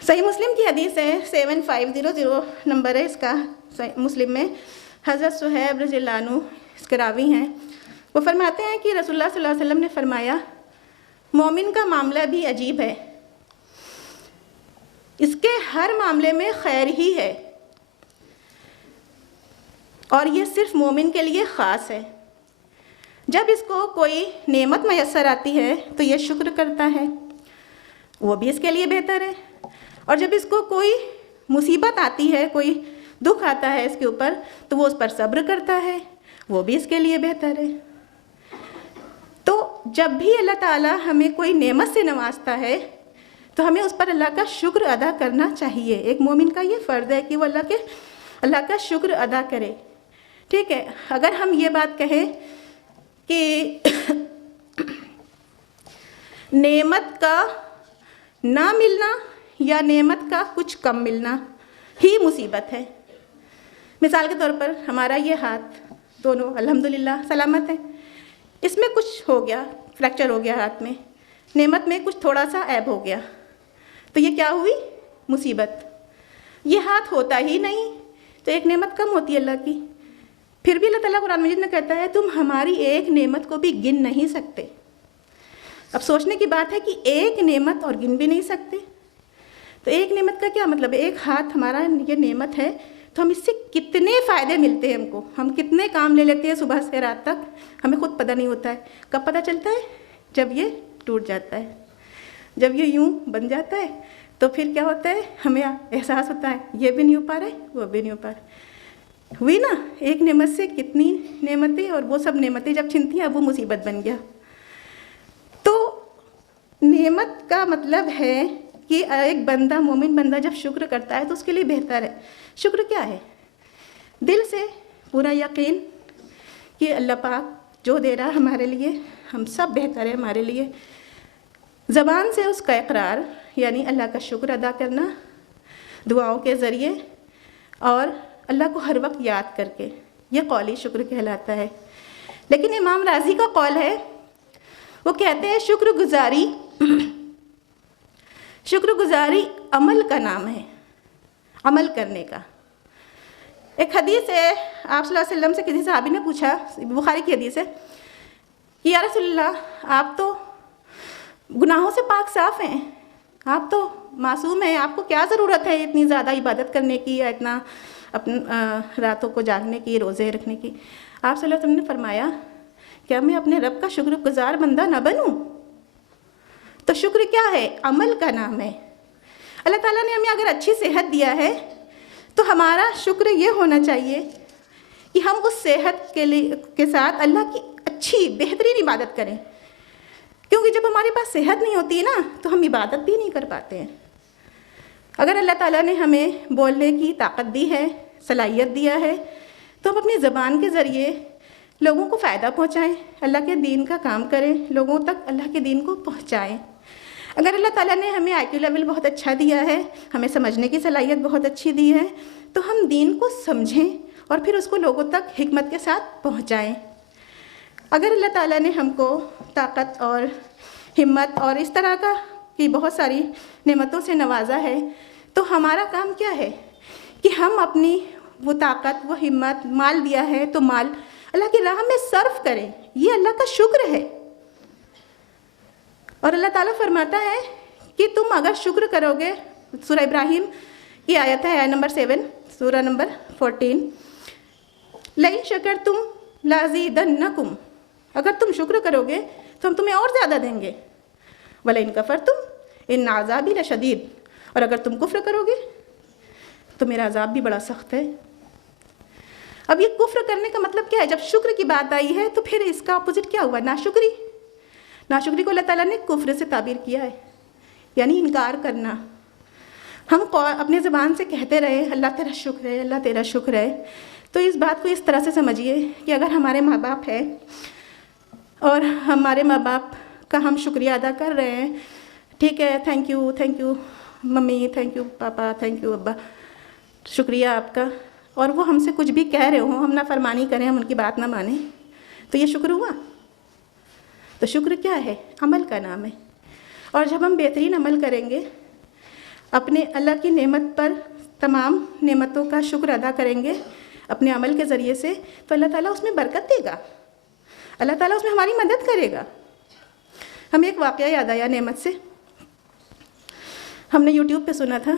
صحیح مسلم کی حدیث ہے، 7500 نمبر ہے اس کا، صحیح مسلم میں حضرت صہیب رضی اللہ عنہ اس کے راوی ہیں، وہ فرماتے ہیں کہ رسول اللہ صلی اللہ علیہ وسلم نے فرمایا مومن کا معاملہ بھی عجیب ہے، اس کے ہر معاملے میں خیر ہی ہے، اور یہ صرف مومن کے لیے خاص ہے۔ جب اس کو کوئی نعمت میسر آتی ہے تو یہ شکر کرتا ہے، وہ بھی اس کے لیے بہتر ہے، اور جب اس کو کوئی مصیبت آتی ہے، کوئی دکھ آتا ہے اس کے اوپر تو وہ اس پر صبر کرتا ہے، وہ بھی اس کے لیے بہتر ہے۔ تو جب بھی اللہ تعالیٰ ہمیں کوئی نعمت سے نوازتا ہے تو ہمیں اس پر اللہ کا شکر ادا کرنا چاہیے، ایک مومن کا یہ فرض ہے کہ وہ اللہ کا شکر ادا کرے، ٹھیک ہے۔ اگر ہم یہ بات کہیں کہ نعمت کا نہ ملنا یا نعمت کا کچھ کم ملنا ہی مصیبت ہے، مثال کے طور پر ہمارا یہ ہاتھ دونوں الحمدللہ سلامت ہے، اس میں کچھ ہو گیا، فریکچر ہو گیا ہاتھ میں، نعمت میں کچھ تھوڑا سا عیب ہو گیا، تو یہ کیا ہوئی؟ مصیبت۔ یہ ہاتھ ہوتا ہی نہیں تو ایک نعمت کم ہوتی ہے اللہ کی، پھر بھی اللہ تعالیٰ قرآن مجید میں کہتا ہے تم ہماری ایک نعمت کو بھی گن نہیں سکتے۔ اب سوچنے کی بات ہے کہ ایک نعمت اور گن بھی نہیں سکتے، تو ایک نعمت کا کیا مطلب ہے؟ ایک ہاتھ ہمارا یہ نعمت ہے تو ہم اس سے کتنے فائدے ملتے ہیں، ہم کتنے کام لے لیتے ہیں صبح سے رات تک، ہمیں خود پتہ نہیں ہوتا ہے۔ کب پتہ چلتا ہے؟ جب یہ ٹوٹ جاتا ہے، جب یہ یوں بن جاتا ہے تو پھر کیا ہوتا ہے؟ ہمیں احساس ہوتا ہے یہ بھی نہیں ہو پا رہے، وہ بھی نہیں ہو پا رہے۔ ہوئی نا ایک نعمت سے کتنی نعمتیں، اور وہ سب نعمتیں جب چھنتی ہیں اب وہ مصیبت بن گیا۔ تو نعمت کا مطلب ہے کہ ایک بندہ، مومن بندہ جب شکر کرتا ہے تو اس کے لیے بہتر ہے۔ شکر کیا ہے؟ دل سے پورا یقین کہ اللہ پاک جو دے رہا ہمارے لیے، ہم سب بہتر ہے ہمارے لیے۔ زبان سے اس کا اقرار یعنی اللہ کا شکر ادا کرنا دعاؤں کے ذریعے، اور اللہ کو ہر وقت یاد کر کے، یہ قولی شکر کہلاتا ہے۔ لیکن امام راضی کا قول ہے، وہ کہتے ہیں شکر گزاری عمل کا نام ہے، عمل کرنے کا۔ ایک حدیث ہے، آپ صلی اللہ علیہ وسلم سے کسی صحابی نے پوچھا، بخاری کی حدیث ہے، کہ یا رسول اللہ آپ تو گناہوں سے پاک صاف ہیں، آپ تو معصوم ہیں، آپ کو کیا ضرورت ہے اتنی زیادہ عبادت کرنے کی یا اتنا راتوں کو جاگنے کی، روزے رکھنے کی؟ آپ صلی اللہ علیہ وسلم نے فرمایا کیا میں اپنے رب کا شکر گزار بندہ نہ بنوں؟ تو شکر کیا ہے؟ عمل کا نام ہے۔ اللہ تعالیٰ نے ہمیں اگر اچھی صحت دیا ہے تو ہمارا شکر یہ ہونا چاہیے کہ ہم اس صحت کے ساتھ اللہ کی اچھی بہترین عبادت کریں، کیونکہ جب ہمارے پاس صحت نہیں ہوتی ہے نا تو ہم عبادت بھی نہیں کر پاتے ہیں۔ اگر اللہ تعالیٰ نے ہمیں بولنے کی طاقت دی ہے، صلاحیت دیا ہے، تو ہم اپنی زبان کے ذریعے لوگوں کو فائدہ پہنچائیں، اللہ کے دین کا کام کریں، لوگوں تک اللہ کے دین کو پہنچائیں۔ اگر اللہ تعالیٰ نے ہمیں IQ لیول بہت اچھا دیا ہے، ہمیں سمجھنے کی صلاحیت بہت اچھی دی ہے، تو ہم دین کو سمجھیں اور پھر اس کو لوگوں تک حکمت کے ساتھ پہنچائیں۔ اگر اللہ تعالیٰ نے ہم کو طاقت اور ہمت اور اس طرح کی بہت ساری نعمتوں سے نوازا ہے تو ہمارا کام کیا ہے کہ ہم اپنی وہ طاقت، وہ ہمت، مال دیا ہے تو مال اللہ کی راہ میں صرف کریں، یہ اللہ کا شکر ہے۔ اور اللہ تعالیٰ فرماتا ہے کہ تم اگر شکر کرو گے، سورہ ابراہیم کی آیت ہے، آیت نمبر 7، سورہ نمبر 14، لئن شکرتم لازیدنکم، اگر تم شکر کرو گے تو ہم تمہیں اور زیادہ دیں گے، ولئن کفرتم ان عذابی لشدید، اور اگر تم کفر کرو گے تو میرا عذاب بھی بڑا سخت ہے۔ اب یہ کفر کرنے کا مطلب کیا ہے؟ جب شکر کی بات آئی ہے تو پھر اس کا اپوزٹ کیا ہوا؟ ناشکری۔ ناشکری کو اللہ تعالیٰ نے کفر سے تعبیر کیا ہے، یعنی انکار کرنا۔ ہم اپنے زبان سے کہتے رہے اللہ تیرا شکر ہے، اللہ تیرا شکر ہے، تو اس بات کو اس طرح سے سمجھیے کہ اگر ہمارے ماں باپ ہیں اور ہمارے ماں باپ کا ہم شکریہ ادا کر رہے ہیں، ٹھیک ہے، thank you mummy, thank you papa, thank you ابا، شکریہ آپ کا، اور وہ ہم سے کچھ بھی کہہ رہے ہوں، ہم نافرمانی کریں، ہم ان کی بات نہ مانیں، تو یہ شکر ہوا؟ تو شکر کیا ہے؟ عمل کا نام ہے۔ اور جب ہم بہترین عمل کریں گے، اپنے اللہ کی نعمت پر تمام نعمتوں کا شکر ادا کریں گے اپنے عمل کے ذریعے سے، تو اللہ تعالیٰ اس میں برکت دے گا، اللہ تعالیٰ اس میں ہماری مدد کرے گا۔ ہمیں ایک واقعہ یاد آیا نعمت سے، ہم نے یوٹیوب پہ سنا تھا،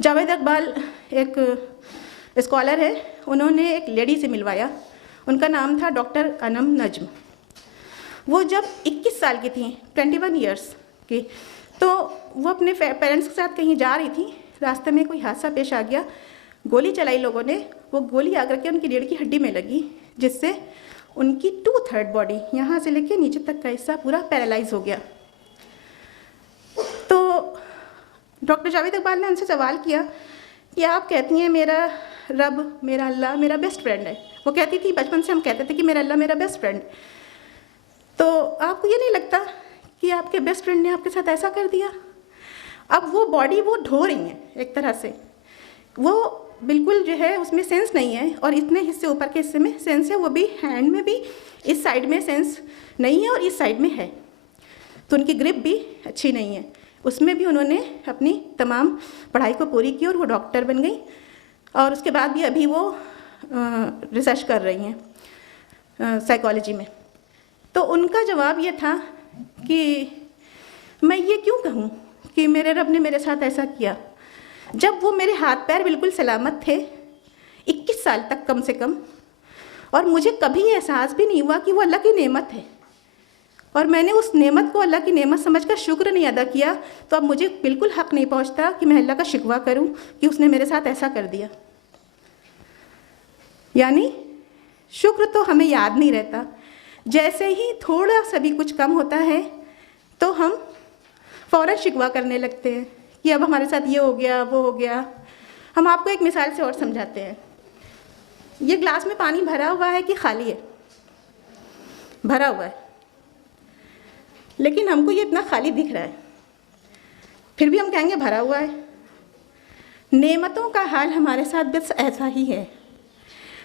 جاوید اقبال ایک اسکالر ہے، انہوں نے ایک لیڈی سے ملوایا، ان کا نام تھا ڈاکٹر انم نجم۔ وہ جب 21 سال کی تھیں، 21 ایئرس کی، تو وہ اپنے پیرنٹس کے ساتھ کہیں جا رہی تھیں، راستے میں کوئی حادثہ پیش آ گیا، گولی چلائی لوگوں نے، وہ گولی آ کر کے ان کی ریڑھ کی ہڈی میں لگی، جس سے ان کی 2/3 باڈی یہاں سے لے کے نیچے تک کا حصہ پورا پیرالائز ہو گیا۔ تو ڈاکٹر جاوید اقبال نے ان سے سوال کیا کہ آپ کہتی ہیں میرا رب، میرا اللہ میرا بیسٹ فرینڈ ہے، وہ کہتی تھی، بچپن سے ہم کہتے تھے کہ میرا اللہ میرا بیسٹ فرینڈ، تو آپ کو یہ نہیں لگتا کہ آپ کے بیسٹ فرینڈ نے آپ کے ساتھ ایسا کر دیا؟ اب وہ باڈی وہ ڈھو رہی ہیں ایک طرح سے، وہ بالکل جو ہے اس میں سینس نہیں ہے، اور اتنے حصے اوپر کے حصے میں سینس ہے، وہ بھی ہینڈ میں بھی اس سائڈ میں سینس نہیں ہے اور اس سائڈ میں ہے، تو ان کی گرپ بھی اچھی نہیں ہے۔ اس میں بھی انہوں نے اپنی تمام پڑھائی کو پوری کی اور وہ ڈاکٹر بن گئی، اور اس کے بعد بھی ابھی وہ ریسرچ کر رہی ہیں سائیکالوجی میں۔ تو ان کا جواب یہ تھا کہ میں یہ کیوں کہوں کہ میرے رب نے میرے ساتھ ایسا کیا، جب وہ میرے ہاتھ پیر بالکل سلامت تھے 21 سال تک کم سے کم، اور مجھے کبھی احساس بھی نہیں ہوا کہ وہ اللہ کی نعمت ہے، اور میں نے اس نعمت کو اللہ کی نعمت سمجھ کر شکر نہیں ادا کیا، تو اب مجھے بالکل حق نہیں پہنچتا کہ میں اللہ کا شکوہ کروں کہ اس نے میرے ساتھ ایسا کر دیا۔ یعنی شکر تو ہمیں یاد نہیں رہتا، جیسے ہی تھوڑا سا بھی کچھ کم ہوتا ہے تو ہم فوراً شکوہ کرنے لگتے ہیں کہ اب ہمارے ساتھ یہ ہو گیا، وہ ہو گیا۔ ہم آپ کو ایک مثال سے اور سمجھاتے ہیں، یہ گلاس میں پانی بھرا ہوا ہے کہ خالی ہے؟ بھرا ہوا ہے، لیکن ہم کو یہ اتنا خالی دکھ رہا ہے، پھر بھی ہم کہیں گے بھرا ہوا ہے۔ نعمتوں کا حال ہمارے ساتھ بس ایسا ہی ہے،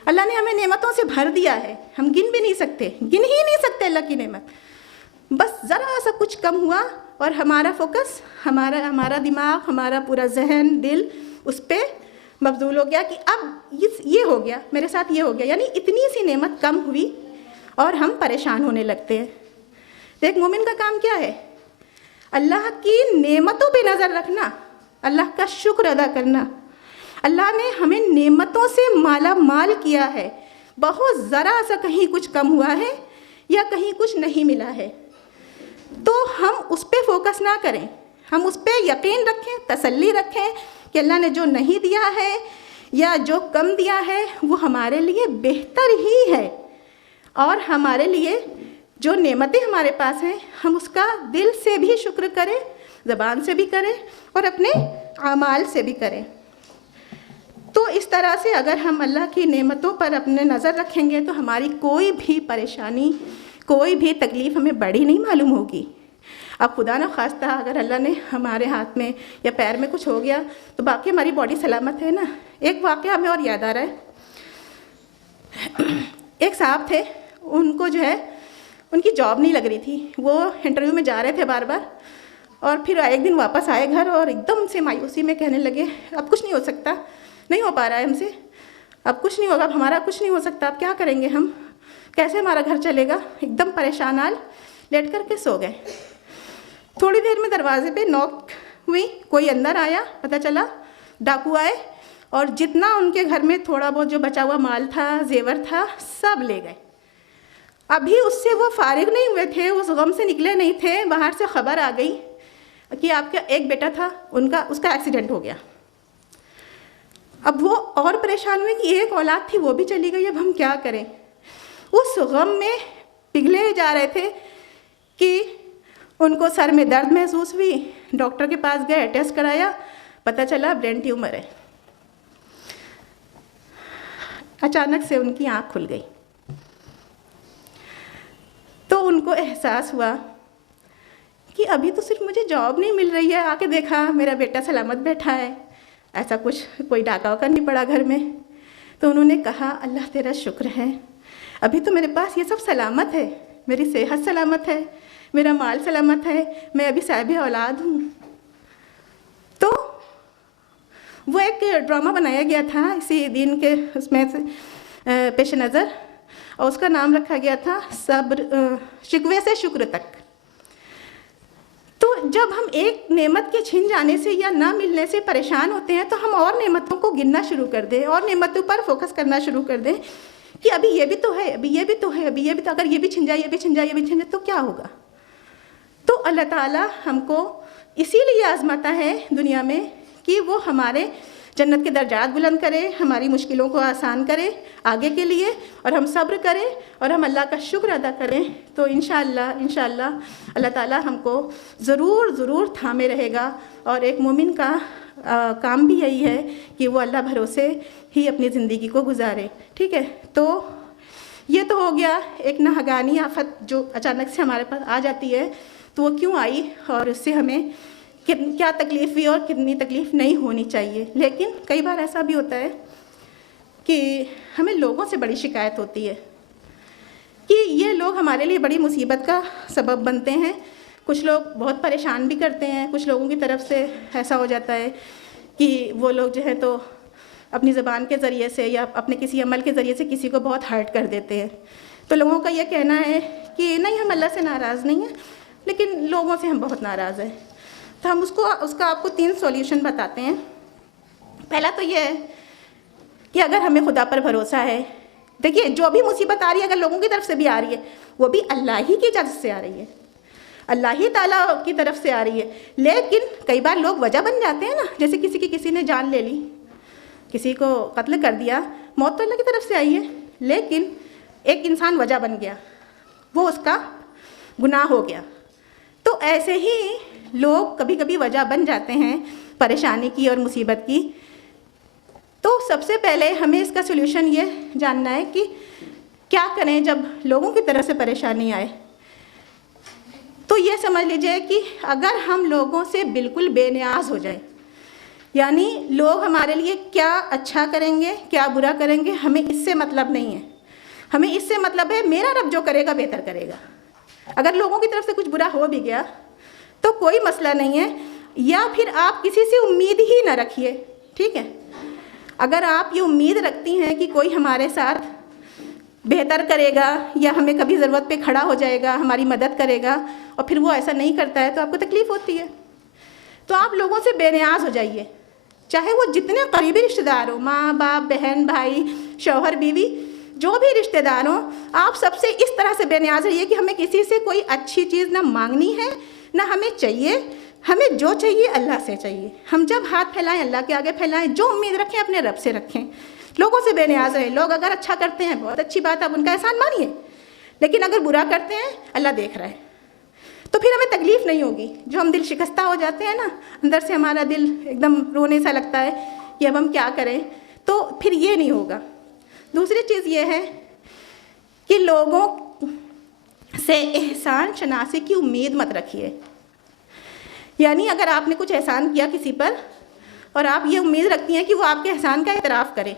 اللہ نے ہمیں نعمتوں سے بھر دیا ہے، ہم گن بھی نہیں سکتے، گن ہی نہیں سکتے اللہ کی نعمت۔ بس ذرا سا کچھ کم ہوا اور ہمارا فوکس، ہمارا دماغ، ہمارا پورا ذہن، دل اس پہ مبذول ہو گیا کہ اب یہ ہو گیا، میرے ساتھ یہ ہو گیا، یعنی اتنی سی نعمت کم ہوئی اور ہم پریشان ہونے لگتے ہیں۔ تو ایک مومن کا کام کیا ہے؟ اللہ کی نعمتوں پہ نظر رکھنا، اللہ کا شکر ادا کرنا۔ اللہ نے ہمیں نعمتوں سے مالا مال کیا ہے، بہت ذرا سا کہیں کچھ کم ہوا ہے یا کہیں کچھ نہیں ملا ہے تو ہم اس پہ فوکس نہ کریں، ہم اس پہ یقین رکھیں، تسلی رکھیں کہ اللہ نے جو نہیں دیا ہے یا جو کم دیا ہے وہ ہمارے لیے بہتر ہی ہے، اور ہمارے لیے جو نعمتیں ہمارے پاس ہیں ہم اس کا دل سے بھی شکر کریں، زبان سے بھی کریں اور اپنے اعمال سے بھی کریں۔ تو اس طرح سے اگر ہم اللہ کی نعمتوں پر اپنے نظر رکھیں گے تو ہماری کوئی بھی پریشانی، کوئی بھی تکلیف ہمیں بڑی نہیں معلوم ہوگی۔ اب خدا نہ خواستہ اگر اللہ نے ہمارے ہاتھ میں یا پیر میں کچھ ہو گیا تو باقی ہماری باڈی سلامت ہے نا۔ ایک واقعہ ہمیں اور یاد آ رہا ہے، ایک صاحب تھے، ان کو جو ہے ان کی جاب نہیں لگ رہی تھی، وہ انٹرویو میں جا رہے تھے بار بار، اور پھر ایک دن واپس آئے گھر اور ایک دم سے مایوسی میں کہنے لگے اب کچھ نہیں ہو سکتا، نہیں ہو پا رہا ہے ہم سے، اب کچھ نہیں ہوگا، اب ہمارا کچھ نہیں ہو سکتا، اب کیا کریں گے ہم، کیسے ہمارا گھر چلے گا؟ ایک دم پریشان حال لیٹ کر کے سو گئے۔ تھوڑی دیر میں دروازے پہ نوک ہوئی، کوئی اندر آیا، پتہ چلا ڈاکو آئے اور جتنا ان کے گھر میں تھوڑا بہت جو بچا ہوا مال تھا، زیور تھا، سب لے گئے۔ ابھی اس سے وہ فارغ نہیں ہوئے تھے، اس غم سے نکلے نہیں تھے، باہر سے خبر آ گئی کہ آپ کا ایک بیٹا تھا، اس کا ایکسیڈنٹ ہو گیا۔ اب وہ اور پریشان ہوئے کہ ایک اولاد تھی وہ بھی چلی گئی، اب ہم کیا کریں؟ اس غم میں پگھلے جا رہے تھے کہ ان کو سر میں درد محسوس ہوئی، ڈاکٹر کے پاس گئے، ٹیسٹ کرایا، پتہ چلا برین ٹیومر ہے۔ اچانک سے ان کی آنکھ کھل گئی تو ان کو احساس ہوا کہ ابھی تو صرف مجھے جاب نہیں مل رہی ہے، آ کے دیکھا میرا بیٹا سلامت بیٹھا ہے، ایسا کچھ کوئی ڈاکہ واکہ نہیں پڑا گھر میں۔ تو انہوں نے کہا اللہ تیرا شکر ہے، ابھی تو میرے پاس یہ سب سلامت ہے، میری صحت سلامت ہے، میرا مال سلامت ہے، میں ابھی صاحب اولاد ہوں۔ تو وہ ایک ڈرامہ بنایا گیا تھا اسی دن کے اس میں پیش نظر، اور اس کا نام رکھا گیا تھا صبر، شکوے سے شکر تک۔ تو جب ہم ایک نعمت کے چھن جانے سے یا نہ ملنے سے پریشان ہوتے ہیں تو ہم اور نعمتوں کو گننا شروع کر دیں، اور نعمتوں پر فوکس کرنا شروع کر دیں کہ ابھی یہ بھی تو ہے، ابھی یہ بھی تو ہے، ابھی یہ بھی تو، اگر یہ بھی چھن جائے، یہ بھی چھن جائے، یہ بھی چھن جائے تو کیا ہوگا؟ تو اللہ تعالیٰ ہم کو اسی لیے آزماتا ہے دنیا میں کہ وہ ہمارے جنت کے درجات بلند کرے، ہماری مشکلوں کو آسان کرے آگے کے لیے، اور ہم صبر کریں اور ہم اللہ کا شکر ادا کریں، تو انشاءاللہ اللہ تعالیٰ ہم کو ضرور تھامے رہے گا۔ اور ایک مومن کا کام بھی یہی ہے کہ وہ اللہ بھروسے ہی اپنی زندگی کو گزارے، ٹھیک ہے؟ تو یہ تو ہو گیا ایک ناگہانی آفت جو اچانک سے ہمارے پاس آ جاتی ہے، تو وہ کیوں آئی اور اس سے ہمیں کیا تکلیف ہوئی اور کتنی تکلیف نہیں ہونی چاہیے۔ لیکن کئی بار ایسا بھی ہوتا ہے کہ ہمیں لوگوں سے بڑی شکایت ہوتی ہے کہ یہ لوگ ہمارے لیے بڑی مصیبت کا سبب بنتے ہیں، کچھ لوگ بہت پریشان بھی کرتے ہیں، کچھ لوگوں کی طرف سے ایسا ہو جاتا ہے کہ وہ لوگ جو ہے تو اپنی زبان کے ذریعے سے یا اپنے کسی عمل کے ذریعے سے کسی کو بہت ہرٹ کر دیتے ہیں۔ تو لوگوں کا یہ کہنا ہے کہ نہیں ہم اللہ سے ناراض نہیں ہیں، لیکن لوگوں سے ہم بہت ناراض ہیں۔ تو ہم اس کا آپ کو 3 سولیوشن بتاتے ہیں۔ پہلا تو یہ ہے کہ اگر ہمیں خدا پر بھروسہ ہے، دیکھیے جو بھی مصیبت آ رہی ہے اگر لوگوں کی طرف سے بھی آ رہی ہے، وہ بھی اللہ ہی کی جانب سے آ رہی ہے، اللہ ہی تعالیٰ کی طرف سے آ رہی ہے۔ لیکن کئی بار لوگ وجہ بن جاتے ہیں نا، جیسے کسی نے جان لے لی، کسی کو قتل کر دیا، موت تو اللہ کی طرف سے آئی ہے، لیکن ایک انسان وجہ بن گیا، وہ اس کا گناہ ہو گیا۔ تو ایسے ہی لوگ کبھی کبھی وجہ بن جاتے ہیں پریشانی کی اور مصیبت کی۔ تو سب سے پہلے ہمیں اس کا سولوشن یہ جاننا ہے کہ کیا کریں جب لوگوں کی طرف سے پریشانی آئے۔ تو یہ سمجھ لیجئے کہ اگر ہم لوگوں سے بالکل بے نیاز ہو جائیں، یعنی لوگ ہمارے لیے کیا اچھا کریں گے کیا برا کریں گے ہمیں اس سے مطلب نہیں ہے، ہمیں اس سے مطلب ہے میرا رب جو کرے گا بہتر کرے گا۔ اگر لوگوں کی طرف سے کچھ برا ہو بھی گیا تو کوئی مسئلہ نہیں ہے، یا پھر آپ کسی سے امید ہی نہ رکھیے، ٹھیک ہے؟ اگر آپ یہ امید رکھتی ہیں کہ کوئی ہمارے ساتھ بہتر کرے گا یا ہمیں کبھی ضرورت پہ کھڑا ہو جائے گا، ہماری مدد کرے گا، اور پھر وہ ایسا نہیں کرتا ہے تو آپ کو تکلیف ہوتی ہے۔ تو آپ لوگوں سے بے نیاز ہو جائیے، چاہے وہ جتنے قریبی رشتہ دار ہوں، ماں باپ بہن بھائی شوہر بیوی، جو بھی رشتہ دار ہوں، آپ سب سے اس طرح سے بے نیاز رہیے کہ ہمیں کسی سے کوئی اچھی چیز نہ مانگنی ہے نہ ہمیں چاہیے، ہمیں جو چاہیے اللہ سے چاہیے۔ ہم جب ہاتھ پھیلائیں اللہ کے آگے پھیلائیں، جو امید رکھیں اپنے رب سے رکھیں، لوگوں سے بے نیاز رہیں۔ لوگ اگر اچھا کرتے ہیں بہت اچھی بات ہے، آپ ان کا احسان مانیے، لیکن اگر برا کرتے ہیں اللہ دیکھ رہا ہے، تو پھر ہمیں تکلیف نہیں ہوگی۔ جو ہم دل شکستہ ہو جاتے ہیں نا، اندر سے ہمارا دل ایک دم رونے سا لگتا ہے کہ اب ہم کیا کریں، تو پھر یہ نہیں ہوگا۔ دوسری چیز یہ ہے کہ لوگوں سے احسان شناسی کی امید مت رکھیے، یعنی اگر آپ نے کچھ احسان کیا کسی پر اور آپ یہ امید رکھتی ہیں کہ وہ آپ کے احسان کا اعتراف کرے،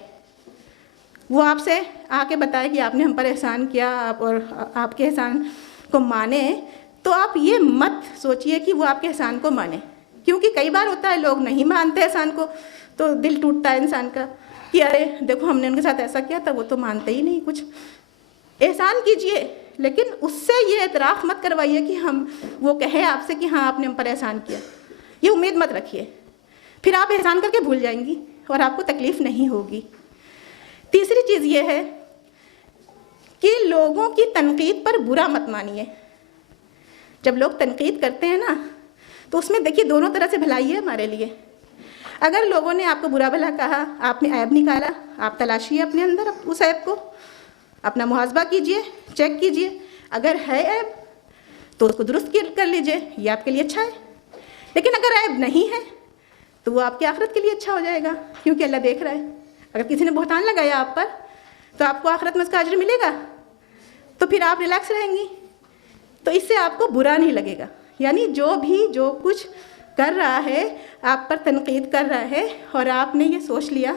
وہ آپ سے آ کے بتائے کہ آپ نے ہم پر احسان کیا اور آپ کے احسان کو مانے، تو آپ یہ مت سوچئے کہ وہ آپ کے احسان کو مانے، کیونکہ کئی بار ہوتا ہے لوگ نہیں مانتے احسان کو تو دل ٹوٹتا ہے انسان کا۔ کہ ارے دیکھو ہم نے ان کے ساتھ ایسا کیا تھا، وہ تو مانتے ہی نہیں کچھ. احسان کیجئے لیکن اس سے یہ اعتراف مت کروائیے کہ وہ کہے آپ سے کہ ہاں آپ نے ہم پر احسان کیا. یہ امید مت رکھیے، پھر آپ احسان کر کے بھول جائیں گی اور آپ کو تکلیف نہیں ہوگی. تیسری چیز یہ ہے کہ لوگوں کی تنقید پر برا مت مانیے. جب لوگ تنقید کرتے ہیں نا تو اس میں دیکھیے دونوں طرح سے بھلائی ہے ہمارے لیے. اگر لوگوں نے آپ کو برا بھلا کہا، آپ نے عیب نکالا، آپ تلاشیے اپنے اندر اس عیب کو، اپنا محاسبہ کیجئے، چیک کیجئے. اگر ہے عیب تو اس کو درست کر لیجئے، یہ آپ کے لیے اچھا ہے. لیکن اگر عیب نہیں ہے تو وہ آپ کی آخرت کے لیے اچھا ہو جائے گا، کیونکہ اللہ دیکھ رہا ہے. اگر کسی نے بہتان لگایا آپ پر تو آپ کو آخرت میں اس کا اجر ملے گا، تو پھر آپ ریلیکس رہیں گی، تو اس سے آپ کو برا نہیں لگے گا. یعنی جو کچھ کر رہا ہے، آپ پر تنقید کر رہا ہے، اور آپ نے یہ سوچ لیا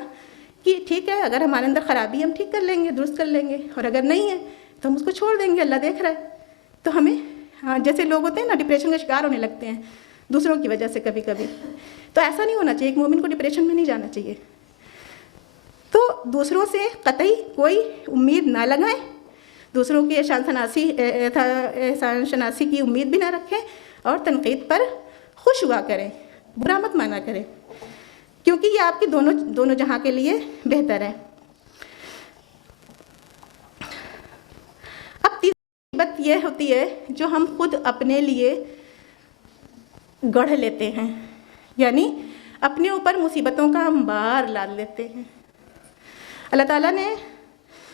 کہ ٹھیک ہے اگر ہمارے اندر خرابی ہے ہم ٹھیک کر لیں گے، درست کر لیں گے، اور اگر نہیں ہے تو ہم اس کو چھوڑ دیں گے، اللہ دیکھ رہا ہے. تو ہمیں جیسے لوگ ہوتے ہیں نا ڈپریشن کا شکار ہونے لگتے ہیں دوسروں کی وجہ سے کبھی کبھی، تو ایسا نہیں ہونا چاہیے. ایک مومن کو ڈپریشن میں نہیں جانا چاہیے. تو دوسروں سے قطعی کوئی امید نہ لگائیں، دوسروں کی احسان شناسی کی امید بھی نہ رکھیں، اور تنقید پر خوش ہوا کریں، برا مت مانا کریں، کیونکہ یہ آپ کی دونوں جہاں کے لیے بہتر ہے. اب تیسری بات یہ ہوتی ہے جو ہم خود اپنے لیے گڑھ لیتے ہیں، یعنی اپنے اوپر مصیبتوں کا ہم بار لاد لیتے ہیں. اللہ تعالیٰ نے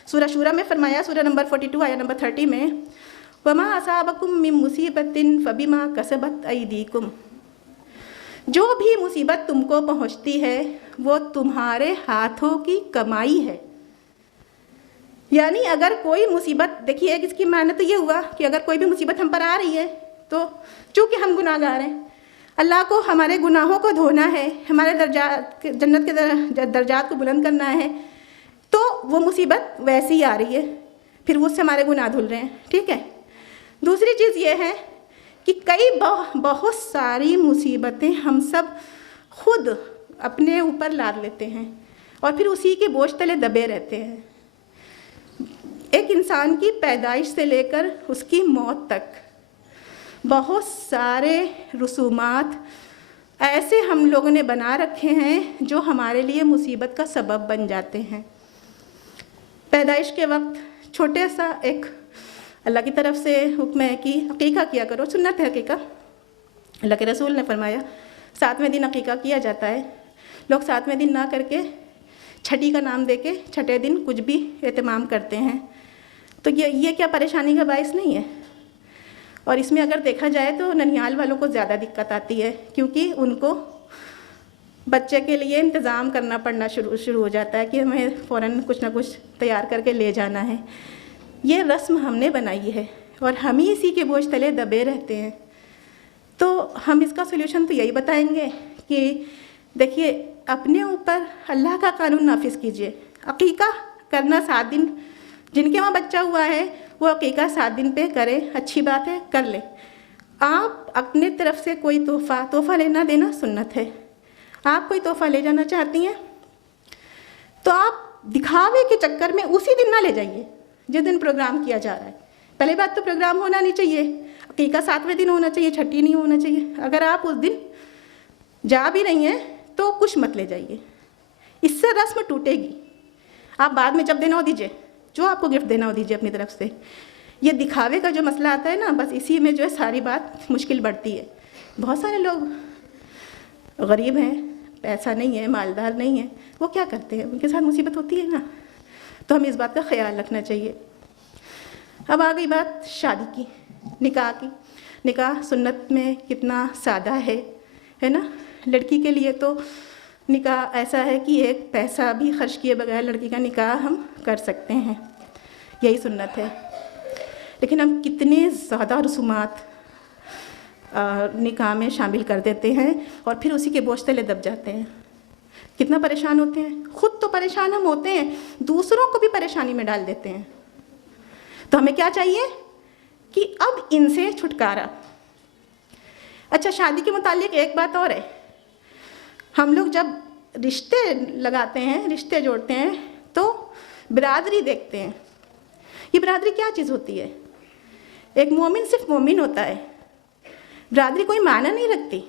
سورہ شورہ میں فرمایا، سورہ نمبر 42 آیہ نمبر 30 میں، وَمَا أَصَابَكُم مِّن مُّصِيبَةٍ فَبِمَا كَسَبَتْ أَيْدِيكُمْ. جو بھی مصیبت تم کو پہنچتی ہے وہ تمہارے ہاتھوں کی کمائی ہے. یعنی اگر کوئی مصیبت، دیکھیے اس کی معنی تو یہ ہوا کہ اگر کوئی بھی مصیبت ہم پر آ رہی ہے تو چونکہ ہم گناہ گار ہیں، اللہ کو ہمارے گناہوں کو دھونا ہے، ہمارے جنت کے درجات کو بلند کرنا ہے، تو وہ مصیبت ویسی ہی آ رہی ہے، پھر اس سے ہمارے گناہ دھل رہے ہیں. ٹھیک ہے. دوسری چیز یہ ہے کہ بہت ساری مصیبتیں ہم سب خود اپنے اوپر لاد لیتے ہیں اور پھر اسی کے بوجھ تلے دبے رہتے ہیں. ایک انسان کی پیدائش سے لے کر اس کی موت تک بہت سارے رسومات ایسے ہم لوگوں نے بنا رکھے ہیں جو ہمارے لیے مصیبت کا سبب بن جاتے ہیں. پیدائش کے وقت چھوٹے سا ایک اللہ کی طرف سے حکم ہے کہ عقیقہ کیا کرو، سنت ہے عقیقہ. اللہ کے رسول نے فرمایا 7ویں دن عقیقہ کیا جاتا ہے. لوگ 7ویں دن نہ کر کے چھٹی کا نام دے کے چھٹے دن کچھ بھی اہتمام کرتے ہیں. تو یہ کیا پریشانی کا باعث نہیں ہے؟ اور اس میں اگر دیکھا جائے تو ننیال والوں کو زیادہ دقت آتی ہے، کیونکہ ان کو بچے کے لیے انتظام کرنا پڑنا شروع ہو جاتا ہے کہ ہمیں فوراً کچھ نہ کچھ تیار کر کے لے جانا ہے. یہ رسم ہم نے بنائی ہے اور ہم ہی اسی کے بوجھ تلے دبے رہتے ہیں. تو ہم اس کا سولوشن تو یہی بتائیں گے کہ دیکھیے اپنے اوپر اللہ کا قانون نافذ کیجئے. عقیقہ کرنا 7 دن، جن کے وہاں بچہ ہوا ہے وہ عقیقہ 7 دن پہ کرے، اچھی بات ہے، کر لے. آپ اپنے طرف سے کوئی تحفہ لینا دینا سنت ہے. آپ کوئی تحفہ لے جانا چاہتی ہیں تو آپ دکھاوے کے چکر میں اسی دن نہ لے جائیے جس دن پروگرام کیا جا رہا ہے. پہلے بات تو پروگرام ہونا نہیں چاہیے، عقیقہ 7ویں دن ہونا چاہیے، چھٹی نہیں ہونا چاہیے. اگر آپ اس دن جا بھی رہی ہیں تو کچھ مت لے جائیے، اس سے رسم ٹوٹے گی. آپ بعد میں جب دینا ہو دیجیے، جو آپ کو گفٹ دینا ہو دیجیے اپنی طرف سے. یہ دکھاوے کا جو مسئلہ آتا ہے نا، بس اسی میں جو ہے ساری بات مشکل بڑھتی ہے. بہت سارے لوگ غریب ہیں، پیسہ نہیں ہے، مالدار نہیں ہے، وہ کیا کرتے ہیں؟ ان کے ساتھ مصیبت ہوتی ہے نا. تو ہمیں اس بات کا خیال رکھنا چاہیے. اب آ گئی بات شادی کی، نکاح کی. نکاح سنت میں کتنا سادہ ہے نا. لڑکی کے لیے تو نکاح ایسا ہے کہ ایک پیسہ بھی خرچ کیے بغیر لڑکی کا نکاح ہم کر سکتے ہیں، یہی سنت ہے. لیکن ہم کتنے زیادہ رسومات نکاح میں شامل کر دیتے ہیں اور پھر اسی کے بوجھ تلے دب جاتے ہیں. کتنا پریشان ہوتے ہیں. خود تو پریشان ہم ہوتے ہیں، دوسروں کو بھی پریشانی میں ڈال دیتے ہیں. تو ہمیں کیا چاہیے کہ اب ان سے چھٹکارا. اچھا، شادی کے متعلق ایک بات اور ہے. ہم لوگ جب رشتے لگاتے ہیں، رشتے جوڑتے ہیں تو برادری دیکھتے ہیں. یہ برادری کیا چیز ہوتی ہے؟ ایک مومن صرف مومن ہوتا ہے، برادری کوئی معنی نہیں رکھتی.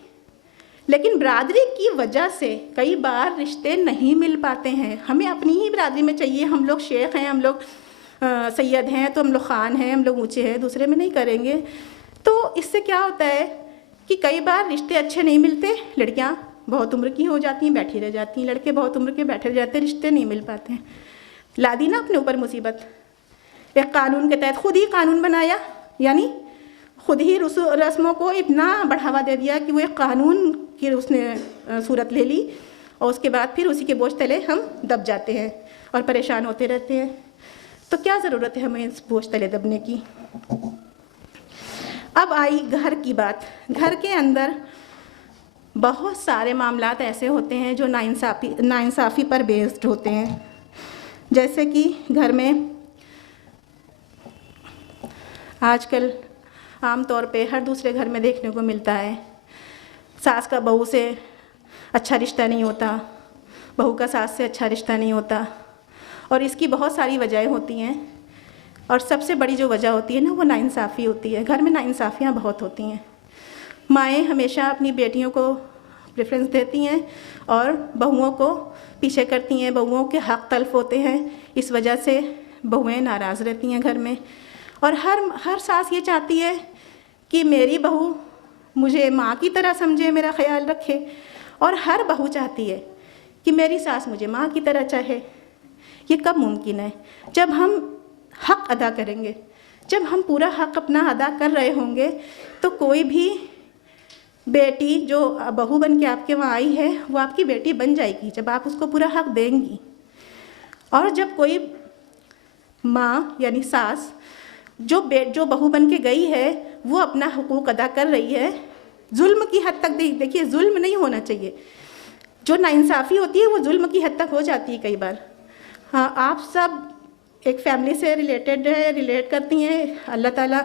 لیکن برادری کی وجہ سے کئی بار رشتے نہیں مل پاتے ہیں. ہمیں اپنی ہی برادری میں چاہیے، ہم لوگ شیخ ہیں، ہم لوگ سید ہیں تو ہم لوگ خان ہیں، ہم لوگ اونچے ہیں، دوسرے میں نہیں کریں گے. تو اس سے کیا ہوتا ہے کہ کئی بار رشتے اچھے نہیں ملتے. لڑکیاں بہت عمر کی ہو جاتی ہیں، بیٹھی رہ جاتی ہیں، لڑکے بہت عمر کے بیٹھے رہ جاتے ہیں، رشتے نہیں مل پاتے ہیں. لا دی نا اپنے اوپر مصیبت. ایک قانون کے تحت خود ہی قانون بنایا، یعنی خود ہی رسموں کو اتنا بڑھاوا دے دیا کہ وہ ایک قانون کی اس نے صورت لے لی، اور اس کے بعد پھر اسی کے بوجھ تلے ہم دب جاتے ہیں اور پریشان ہوتے رہتے ہیں. تو کیا ضرورت ہے ہمیں اس بوجھ تلے دبنے کی؟ اب آئی گھر کی بات. گھر کے اندر بہت سارے معاملات ایسے ہوتے ہیں جو ناانصافی پر بیسڈ ہوتے ہیں. جیسے کہ گھر میں آج کل عام طور پہ ہر دوسرے گھر میں دیکھنے کو ملتا ہے، ساس کا بہو سے اچھا رشتہ نہیں ہوتا، بہو کا ساس سے اچھا رشتہ نہیں ہوتا. اور اس کی بہت ساری وجہیں ہوتی ہیں، اور سب سے بڑی جو وجہ ہوتی ہے نا وہ ناانصافی ہوتی ہے. گھر میں ناانصافیاں بہت ہوتی ہیں. مائیں ہمیشہ اپنی بیٹیوں کو پریفرنس دیتی ہیں اور بہوؤں کو پیچھے کرتی ہیں، بہوؤں کے حق تلف ہوتے ہیں. اس وجہ سے بہویں ناراض رہتی ہیں گھر میں. اور ہر ساس یہ چاہتی ہے کہ میری بہو مجھے ماں کی طرح سمجھے، میرا خیال رکھے، اور ہر بہو چاہتی ہے کہ میری ساس مجھے ماں کی طرح چاہے. یہ کب ممکن ہے؟ جب ہم حق ادا کریں گے. جب ہم پورا حق اپنا ادا کر رہے ہوں گے تو کوئی بھی بیٹی جو بہو بن کے آپ کے وہاں آئی ہے وہ آپ کی بیٹی بن جائے گی جب آپ اس کو پورا حق دیں گی. اور جب کوئی ماں یعنی ساس جو بہو بن کے گئی ہے وہ اپنا حقوق ادا کر رہی ہے، ظلم کی حد تک دیکھیے ظلم نہیں ہونا چاہیے. جو ناانصافی ہوتی ہے وہ ظلم کی حد تک ہو جاتی ہے کئی بار. ہاں، آپ سب ایک فیملی سے ریلیٹ کرتی ہیں. اللہ تعالیٰ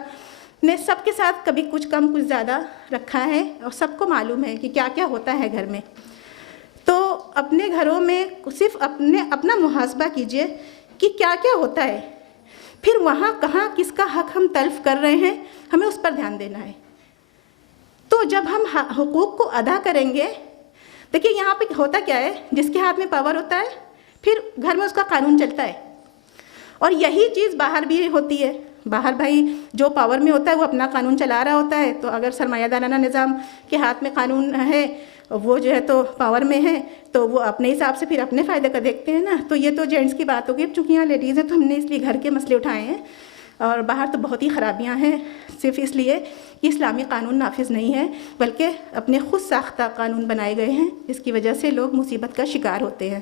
نے سب کے ساتھ کبھی کچھ کم کچھ زیادہ رکھا ہے اور سب کو معلوم ہے کہ کیا کیا ہوتا ہے گھر میں. تو اپنے گھروں میں صرف اپنا محاسبہ کیجئے کہ کیا کیا ہوتا ہے، پھر وہاں کہاں کس کا حق ہم تلف کر رہے ہیں ہمیں اس پر دھیان دینا ہے. تو جب ہم حقوق کو ادا کریں گے، دیکھیے یہاں پہ ہوتا کیا ہے، جس کے ہاتھ میں پاور ہوتا ہے پھر گھر میں اس کا قانون چلتا ہے. اور یہی چیز باہر بھی ہوتی ہے. باہر بھائی جو پاور میں ہوتا ہے وہ اپنا قانون چلا رہا ہوتا ہے. تو اگر سرمایہ دارانہ نظام کے ہاتھ میں قانون ہے، وہ جو ہے تو پاور میں ہے، تو وہ اپنے حساب سے پھر اپنے فائدے کا دیکھتے ہیں نا. تو یہ تو جینٹس کی بات ہوگی. چونکہ یہاں لیڈیز ہیں تو ہم نے اس لیے گھر کے مسئلے اٹھائے ہیں. اور باہر تو بہت ہی خرابیاں ہیں، صرف اس لیے کہ اسلامی قانون نافذ نہیں ہے، بلکہ اپنے خود ساختہ قانون بنائے گئے ہیں، جس کی وجہ سے لوگ مصیبت کا شکار ہوتے ہیں.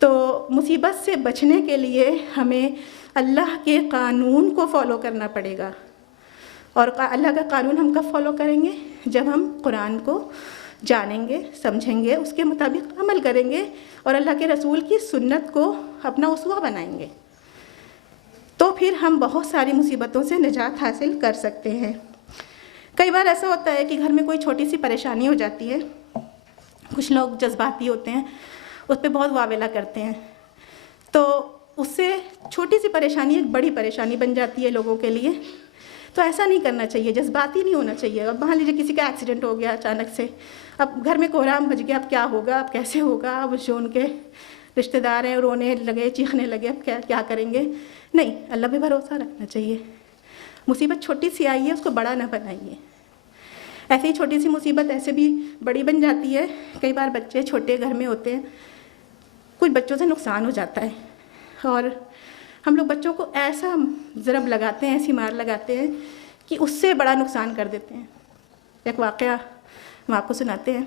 تو مصیبت سے بچنے کے لیے ہمیں اللہ کے قانون کو فالو کرنا پڑے گا. اور اللہ کا قانون ہم کب فالو کریں گے؟ جب ہم قرآن کو جانیں گے، سمجھیں گے، اس کے مطابق عمل کریں گے اور اللہ کے رسول کی سنت کو اپنا اسوہ بنائیں گے. تو پھر ہم بہت ساری مصیبتوں سے نجات حاصل کر سکتے ہیں. کئی بار ایسا ہوتا ہے کہ گھر میں کوئی چھوٹی سی پریشانی ہو جاتی ہے. کچھ لوگ جذباتی ہوتے ہیں، اس پہ بہت واویلا کرتے ہیں، تو اس سے چھوٹی سی پریشانی ایک بڑی پریشانی بن جاتی ہے لوگوں کے لیے. تو ایسا نہیں کرنا چاہیے، جذباتی نہیں ہونا چاہیے. اب مان لیجیے کسی کا ایکسیڈنٹ ہو گیا اچانک سے، اب گھر میں کوہرام بج گیا، اب کیا ہوگا، اب کیسے ہوگا، اب جو ان کے رشتہ دار ہیں رونے لگے، چیخنے لگے، اب کیا کریں گے. نہیں، اللہ پہ بھروسہ رکھنا چاہیے. مصیبت چھوٹی سی آئی ہے، اس کو بڑا نہ بنائیے. ایسے ہی چھوٹی سی مصیبت ایسے بھی بڑی بن جاتی ہے. کئی بار بچے چھوٹے گھر میں ہوتے ہیں، کچھ بچوں سے نقصان ہو جاتا ہے، اور ہم لوگ بچوں کو ایسا ضرب لگاتے ہیں، ایسی مار لگاتے ہیں کہ اس سے بڑا نقصان کر دیتے ہیں. ایک واقعہ ہم آپ کو سناتے ہیں.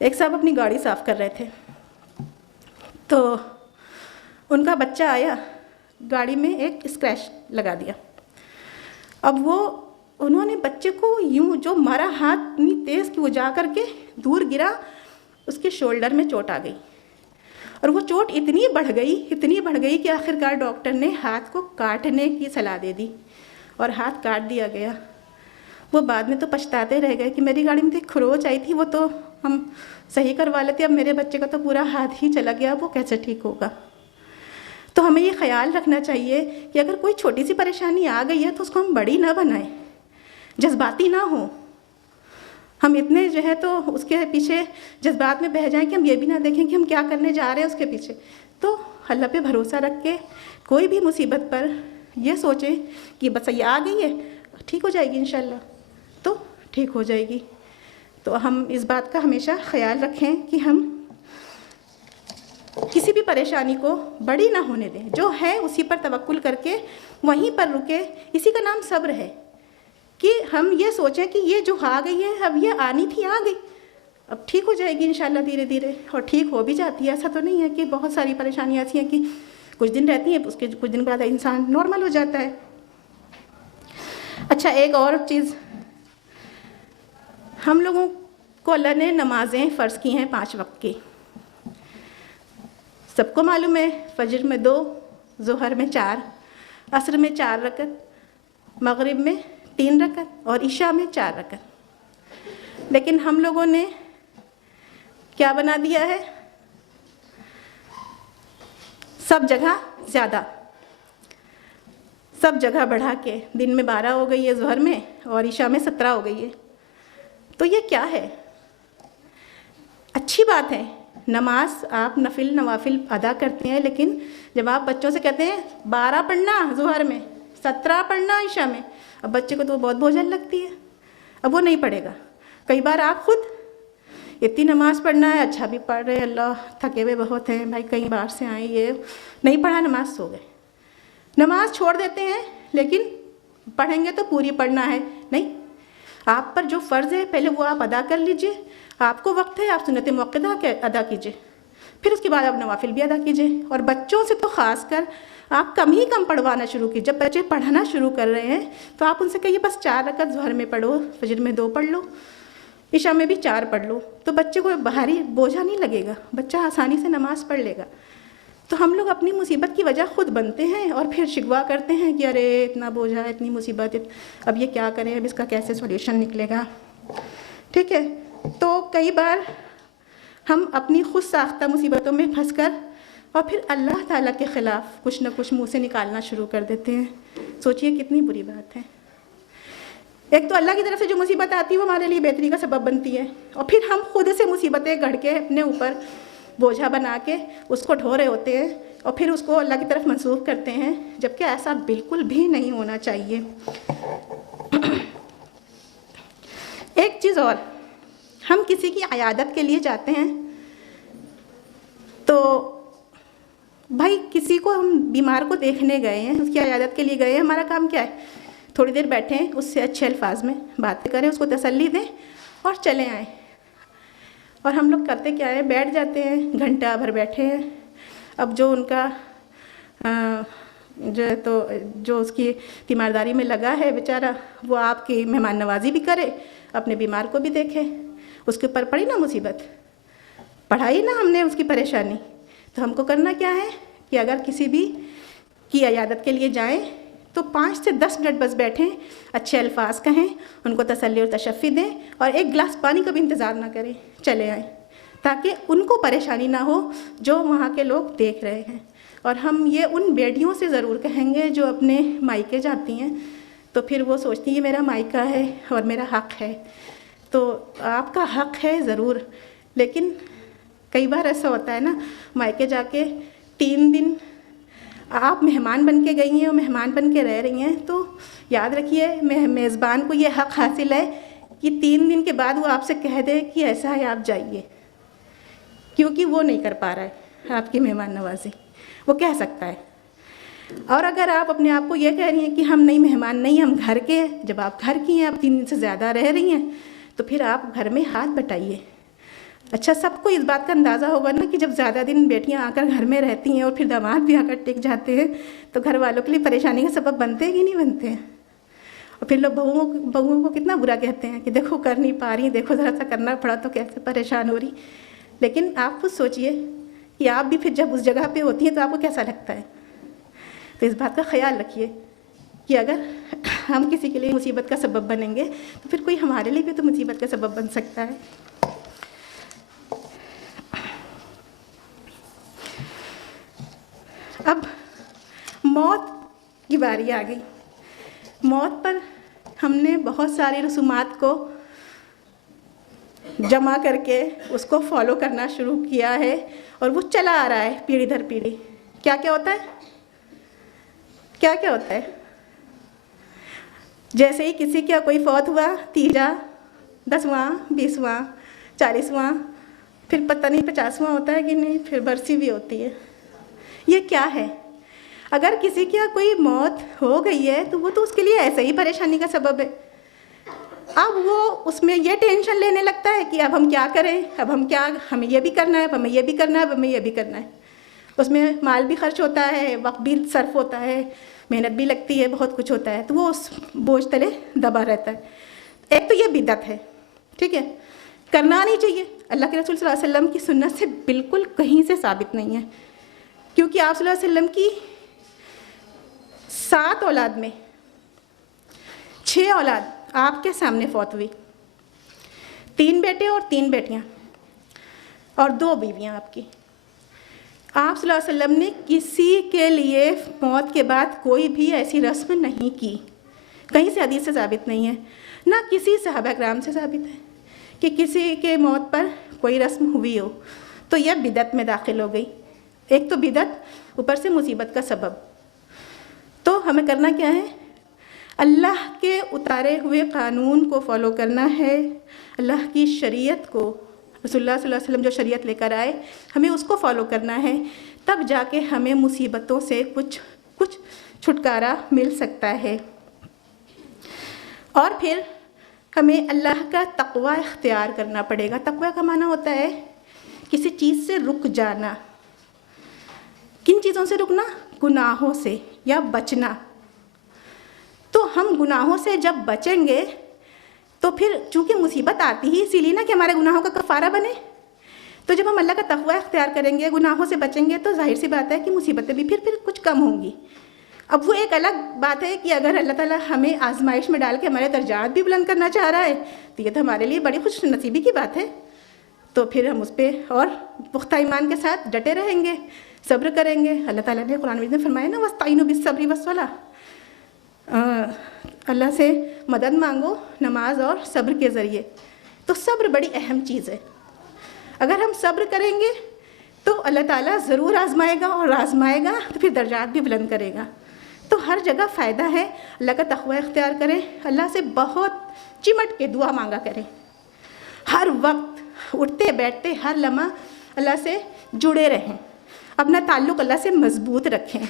ایک صاحب اپنی گاڑی صاف کر رہے تھے، تو ان کا بچہ آیا، گاڑی میں ایک اسکریچ لگا دیا. اب انہوں نے بچے کو یوں جو مارا، ہاتھ اتنی تیز کہ وہ جا کر کے دور گرا، اس کے شولڈر میں چوٹ آ گئی. اور وہ چوٹ اتنی بڑھ گئی کہ آخرکار ڈاکٹر نے ہاتھ کو کاٹنے کی صلاح دے دی اور ہاتھ کاٹ دیا گیا. وہ بعد میں تو پچھتاتے رہ گئے کہ میری گاڑی میں تو ایک خروچ آئی تھی، وہ تو ہم صحیح کروا لیتے، اب میرے بچے کا تو پورا ہاتھ ہی چلا گیا، وہ کیسے ٹھیک ہوگا۔ تو ہمیں یہ خیال رکھنا چاہیے کہ اگر کوئی چھوٹی سی پریشانی آ گئی ہے تو اس کو ہم بڑی نہ بنائیں، جذباتی نہ ہوں۔ ہم اتنے جو ہے تو اس کے پیچھے جذبات میں بہہ جائیں کہ ہم یہ بھی نہ دیکھیں کہ ہم کیا کرنے جا رہے ہیں اس کے پیچھے۔ تو اللہ پہ بھروسہ رکھ کے کوئی بھی مصیبت پر یہ سوچیں کہ بس یہ آ گئی ہے، ٹھیک ہو جائے گی انشاءاللہ، تو ٹھیک ہو جائے گی۔ تو ہم اس بات کا ہمیشہ خیال رکھیں کہ ہم کسی بھی پریشانی کو بڑی نہ ہونے دیں، جو ہے اسی پر توکل کر کے وہیں پر رکے۔ اسی کا نام صبر ہے کہ ہم یہ سوچیں کہ یہ جو آ گئی ہے اب یہ آنی تھی، آ گئی، اب ٹھیک ہو جائے گی انشاءاللہ دھیرے دھیرے، اور ٹھیک ہو بھی جاتی ہے۔ ایسا تو نہیں ہے کہ بہت ساری پریشانیاں ایسی ہیں کہ کچھ دن رہتی ہیں، اس کے کچھ دن بعد انسان نارمل ہو جاتا ہے۔ اچھا، ایک اور چیز، ہم لوگوں کو اللہ نے نمازیں فرض کی ہیں 5 وقت کی۔ سب کو معلوم ہے فجر میں 2، ظہر میں 4، عصر میں 4 رکعت، مغرب میں 3 رکعت اور عشاء میں 4 رکعت۔ لیکن ہم لوگوں نے کیا بنا دیا ہے؟ سب جگہ زیادہ، سب جگہ بڑھا کے دن میں 12 ہو گئی ہے ظہر میں، اور عشاء میں 17 ہو گئی ہے۔ تو یہ کیا ہے؟ اچھی بات ہے، نماز آپ نوافل ادا کرتے ہیں، لیکن جب آپ بچوں سے کہتے ہیں 12 پڑھنا ظہر میں، 17 پڑھنا عشاء میں، اب بچے کو تو بہت بوجھل لگتی ہے، اب وہ نہیں پڑھے گا۔ کئی بار آپ خود اتنی نماز پڑھنا ہے، اچھا بھی پڑھ رہے، اللہ تھکے ہوئے بہت ہیں بھائی، کئی بار سے آئیں، یہ نہیں پڑھا، نماز سو گئے، نماز چھوڑ دیتے ہیں، لیکن پڑھیں گے تو پوری پڑھنا ہے۔ نہیں، آپ پر جو فرض ہے پہلے وہ آپ ادا کر لیجئے، آپ کو وقت ہے، آپ سنت موقدہ ادا کیجئے، پھر اس کے بعد آپ نوافل بھی ادا کیجئے۔ اور بچوں سے تو خاص کر آپ کم پڑھوانا شروع کیجئے۔ جب بچے پڑھنا شروع کر رہے ہیں تو آپ ان سے کہیے بس 4 رکعت ظہر میں پڑھو، فجر میں 2 پڑھ لو، عشاء میں بھی 4 پڑھ لو، تو بچے کو بھاری بوجھا نہیں لگے گا، بچہ آسانی سے نماز پڑھ لے گا۔ تو ہم لوگ اپنی مصیبت کی وجہ خود بنتے ہیں اور پھر شکوہ کرتے ہیں کہ ارے اتنا بوجھا، اتنی مصیبت، اب یہ کیا کریں، اب اس کا کیسے سولیوشن نکلے گا۔ ٹھیک ہے، تو کئی بار ہم اپنی خود ساختہ مصیبتوں میں پھنس کر اور پھر اللہ تعالیٰ کے خلاف کچھ نہ کچھ منہ سے نکالنا شروع کر دیتے ہیں۔ سوچئے کتنی بری بات ہے۔ ایک تو اللہ کی طرف سے جو مصیبت آتی ہے وہ ہمارے لیے بہتری کا سبب بنتی ہے، اور پھر ہم خود سے مصیبتیں گھڑ کے اپنے اوپر بوجھا بنا کے اس کو ڈھو رہے ہوتے ہیں اور پھر اس کو اللہ کی طرف منسوخ کرتے ہیں، جبکہ ایسا بالکل بھی نہیں ہونا چاہیے۔ ایک چیز اور، ہم کسی کی عیادت کے لیے جاتے ہیں تو بھائی کسی کو ہم بیمار کو دیکھنے گئے ہیں، اس کی عیادت کے لیے گئے ہیں، ہمارا کام کیا ہے؟ تھوڑی دیر بیٹھیں، اس سے اچھے الفاظ میں باتیں کریں، اس کو تسلی دیں اور چلے آئیں۔ اور ہم لوگ کرتے کیا ہے؟ بیٹھ جاتے ہیں، گھنٹہ بھر بیٹھے ہیں۔ اب جو ان کا جو ہے تو جو اس کی تیمارداری میں لگا ہے بیچارہ، وہ آپ کی مہمان نوازی بھی کرے، اپنے بیمار کو بھی دیکھے، اس کے اوپر پڑی نا مصیبت، پڑھائی نا ہم نے اس کی پریشانی۔ تو ہم کو کرنا کیا ہے کہ اگر کسی بھی کی عیادت کے لیے جائیں تو 5 سے 10 منٹ بس بیٹھیں، اچھے الفاظ کہیں، ان کو تسلی اور تشفی دیں، اور ایک گلاس پانی کا بھی انتظار نہ کریں، چلے آئیں، تاکہ ان کو پریشانی نہ ہو جو وہاں کے لوگ دیکھ رہے ہیں۔ اور ہم یہ ان بیٹیوں سے ضرور کہیں گے جو اپنے مائکے جاتی ہیں تو پھر وہ سوچتی ہیں یہ میرا مائکہ ہے اور میرا حق ہے، تو آپ کا حق ہے ضرور، لیکن کئی بار ایسا ہوتا ہے نا، مائکے جا کے 3 دن آپ مہمان بن کے گئی ہیں اور مہمان بن کے رہ رہی ہیں، تو یاد رکھیے میزبان کو یہ حق حاصل ہے کہ 3 دن کے بعد وہ آپ سے کہہ دے کہ ایسا ہے آپ جائیے، کیونکہ وہ نہیں کر پا رہا ہے آپ کی مہمان نوازی، وہ کہہ سکتا ہے۔ اور اگر آپ اپنے آپ کو یہ کہہ رہی ہیں کہ ہم نہیں مہمان نہیں، ہم گھر کے ہیں، جب آپ گھر کی ہیں، آپ 3 دن سے زیادہ رہ رہی ہیں، تو پھر آپ گھر میں ہاتھ بٹائیے۔ اچھا، سب کو اس بات کا اندازہ ہوگا نا کہ جب زیادہ دن بیٹیاں آ کر گھر میں رہتی ہیں اور پھر داماد بھی آ کر ٹک جاتے ہیں تو گھر والوں کے لیے پریشانی کا سبب بنتے ہیں کہ نہیں بنتے ہیں؟ اور پھر لوگ بہوؤں کو کتنا برا کہتے ہیں کہ دیکھو کر نہیں پا رہی، دیکھو ذرا سا کرنا پڑا تو کیسے پریشان ہو رہی۔ لیکن آپ خود سوچئے کہ آپ بھی پھر جب اس جگہ پہ ہوتی ہیں تو آپ کو کیسا لگتا ہے۔ تو اس بات کا خیال رکھیے کہ اگر ہم کسی کے لیے مصیبت کا سبب بنیں گے تو پھر کوئی ہمارے لیے بھی تو مصیبت کا سبب بن سکتا ہے۔ اب موت کی باری آ گئی۔ موت پر ہم نے بہت سارے رسومات کو جمع کر کے اس کو فالو کرنا شروع کیا ہے اور وہ چلا آ رہا ہے پیڑھی در پیڑھی۔ کیا کیا ہوتا ہے؟ کیا کیا ہوتا ہے؟ جیسے ہی کسی کا کوئی فوت ہوا، تیجا، 10واں، 20واں، 40واں، پھر پتہ نہیں 50واں ہوتا ہے کہ نہیں، پھر برسی بھی ہوتی ہے۔ یہ کیا ہے؟ اگر کسی کی کوئی موت ہو گئی ہے تو وہ تو اس کے لیے ایسے ہی پریشانی کا سبب ہے۔ اب وہ اس میں یہ ٹینشن لینے لگتا ہے کہ اب ہم کیا کریں، اب ہمیں یہ بھی کرنا ہے، اب ہمیں یہ بھی کرنا ہے، اب ہمیں یہ بھی کرنا ہے۔ اس میں مال بھی خرچ ہوتا ہے، وقت بھی صرف ہوتا ہے، محنت بھی لگتی ہے، بہت کچھ ہوتا ہے، تو وہ اس بوجھ تلے دبا رہتا ہے۔ ایک تو یہ بدعت ہے، ٹھیک ہے، کرنا نہیں چاہیے، اللہ کے رسول صلی اللہ علیہ وسلم کی سنت سے بالکل کہیں سے ثابت نہیں ہے، کیونکہ آپ صلی اللہ علیہ وسلم کی 7 اولاد میں 6 اولاد آپ کے سامنے فوت ہوئی، 3 بیٹے اور 3 بیٹیاں اور 2 بیویاں آپ کی۔ آپ صلی اللہ علیہ وسلم نے کسی کے لیے موت کے بعد کوئی بھی ایسی رسم نہیں کی، کہیں سے حدیث سے ثابت نہیں ہے، نہ کسی صحابہ کرام سے ثابت ہے کہ کسی کے موت پر کوئی رسم ہوئی ہو، تو یہ بدعت میں داخل ہو گئی۔ ایک تو بدعت، اوپر سے مصیبت کا سبب۔ تو ہمیں کرنا کیا ہے؟ اللہ کے اتارے ہوئے قانون کو فالو کرنا ہے، اللہ کی شریعت کو، رسول اللہ صلی اللہ علیہ وسلم جو شریعت لے کر آئے ہمیں اس کو فالو کرنا ہے، تب جا کے ہمیں مصیبتوں سے کچھ چھٹکارا مل سکتا ہے۔ اور پھر ہمیں اللہ کا تقوی اختیار کرنا پڑے گا۔ تقوی کا معنی ہوتا ہے کسی چیز سے رک جانا۔ کن چیزوں سے رکنا؟ گناہوں سے یا بچنا۔ تو ہم گناہوں سے جب بچیں گے تو پھر چونکہ مصیبت آتی ہی اسی لیے نا کہ ہمارے گناہوں کا کفارہ بنے، تو جب ہم اللہ کا تقوی اختیار کریں گے، گناہوں سے بچیں گے، تو ظاہر سی بات ہے کہ مصیبتیں بھی پھر کچھ کم ہوں گی۔ اب وہ ایک الگ بات ہے کہ اگر اللہ تعالیٰ ہمیں آزمائش میں ڈال کے ہمارے درجات بھی بلند کرنا چاہ رہا ہے تو یہ تو ہمارے لیے بڑی خوش نصیبی کی بات ہے، تو پھر ہم اس پہ اور پختہ ایمان کے ساتھ ڈٹے رہیں گے، صبر کریں گے۔ اللہ تعالیٰ نے قرآن مجید میں فرمایا نا وَاسْتَعِینُوا بِالصَّبْرِ وَالصَّلَاةِ، اللہ سے مدد مانگو نماز اور صبر کے ذریعے۔ تو صبر بڑی اہم چیز ہے۔ اگر ہم صبر کریں گے تو اللہ تعالیٰ ضرور آزمائے گا، اور آزمائے گا تو پھر درجات بھی بلند کرے گا۔ تو ہر جگہ فائدہ ہے، اللہ کا تقوی اختیار کریں، اللہ سے بہت چمٹ کے دعا مانگا کریں، ہر وقت اٹھتے بیٹھتے ہر لمحہ اللہ سے جڑے رہیں، اپنا تعلق اللہ سے مضبوط رکھیں۔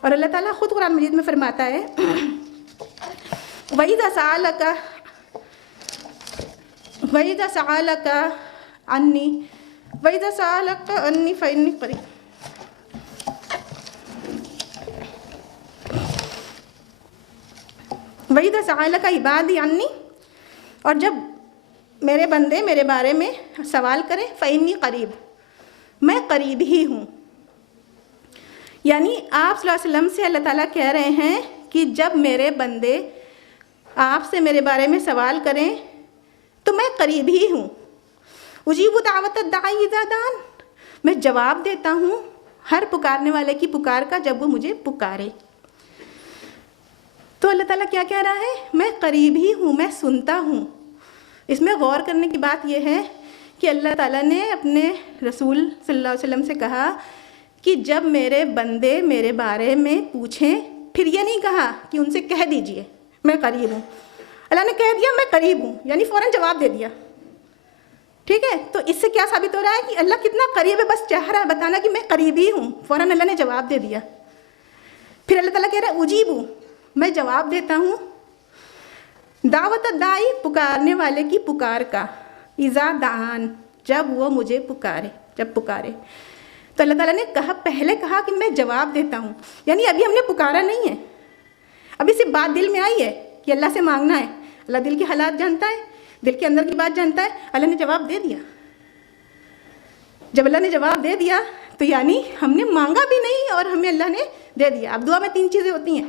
اور اللہ تعالیٰ خود قرآن مجید میں فرماتا ہے وَإِذَا سَأَلَكَ عَنِّي فَإِنِّي قَرِيبٌ۔ وَإِذَا سَأَلَكَ عِبَادِي عَنِّي، اور جب میرے بندے میرے بارے میں سوال کریں، فَإِنِّي قَرِيب، میں قریب ہی ہوں۔ یعنی آپ صلی اللہ علیہ وسلم سے اللہ تعالیٰ کہہ رہے ہیں کہ جب میرے بندے آپ سے میرے بارے میں سوال کریں تو میں قریب ہی ہوں۔ اجیب دعوت الداعی اذا دعان، میں جواب دیتا ہوں ہر پکارنے والے کی پکار کا جب وہ مجھے پکارے۔ تو اللہ تعالیٰ کیا کہہ رہا ہے؟ میں قریب ہی ہوں، میں سنتا ہوں۔ اس میں غور کرنے کی بات یہ ہے کہ اللہ تعالیٰ نے اپنے رسول صلی اللہ علیہ وسلم سے کہا کہ جب میرے بندے میرے بارے میں پوچھیں، پھر یہ نہیں کہا کہ ان سے کہہ دیجئے میں قریب ہوں۔ اللہ نے کہہ دیا میں قریب ہوں، یعنی فوراً جواب دے دیا، ٹھیک ہے؟ تو اس سے کیا ثابت ہو رہا ہے کہ اللہ کتنا قریب ہے، بس چاہ رہا ہے بتانا کہ میں قریب ہی ہوں، فوراً اللہ نے جواب دے دیا۔ پھر اللہ تعالیٰ کہہ رہا ہے اجیب ہوں، میں جواب دیتا ہوں دعوت الداعی، پکارنے والے کی پکار کا، اذا دعان، جب وہ مجھے پکارے، جب پکارے۔ تو اللہ تعالیٰ نے پہلے کہا کہ میں جواب دیتا ہوں، یعنی ابھی ہم نے پکارا نہیں ہے، ابھی صرف بات دل میں آئی ہے کہ اللہ سے مانگنا ہے۔ اللہ دل کے حالات جانتا ہے، دل کے اندر کی بات جانتا ہے، اللہ نے جواب دے دیا۔ جب اللہ نے جواب دے دیا تو یعنی ہم نے مانگا بھی نہیں اور ہمیں اللہ نے دے دیا۔ اب دعا میں 3 چیزیں ہوتی ہیں،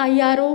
IERO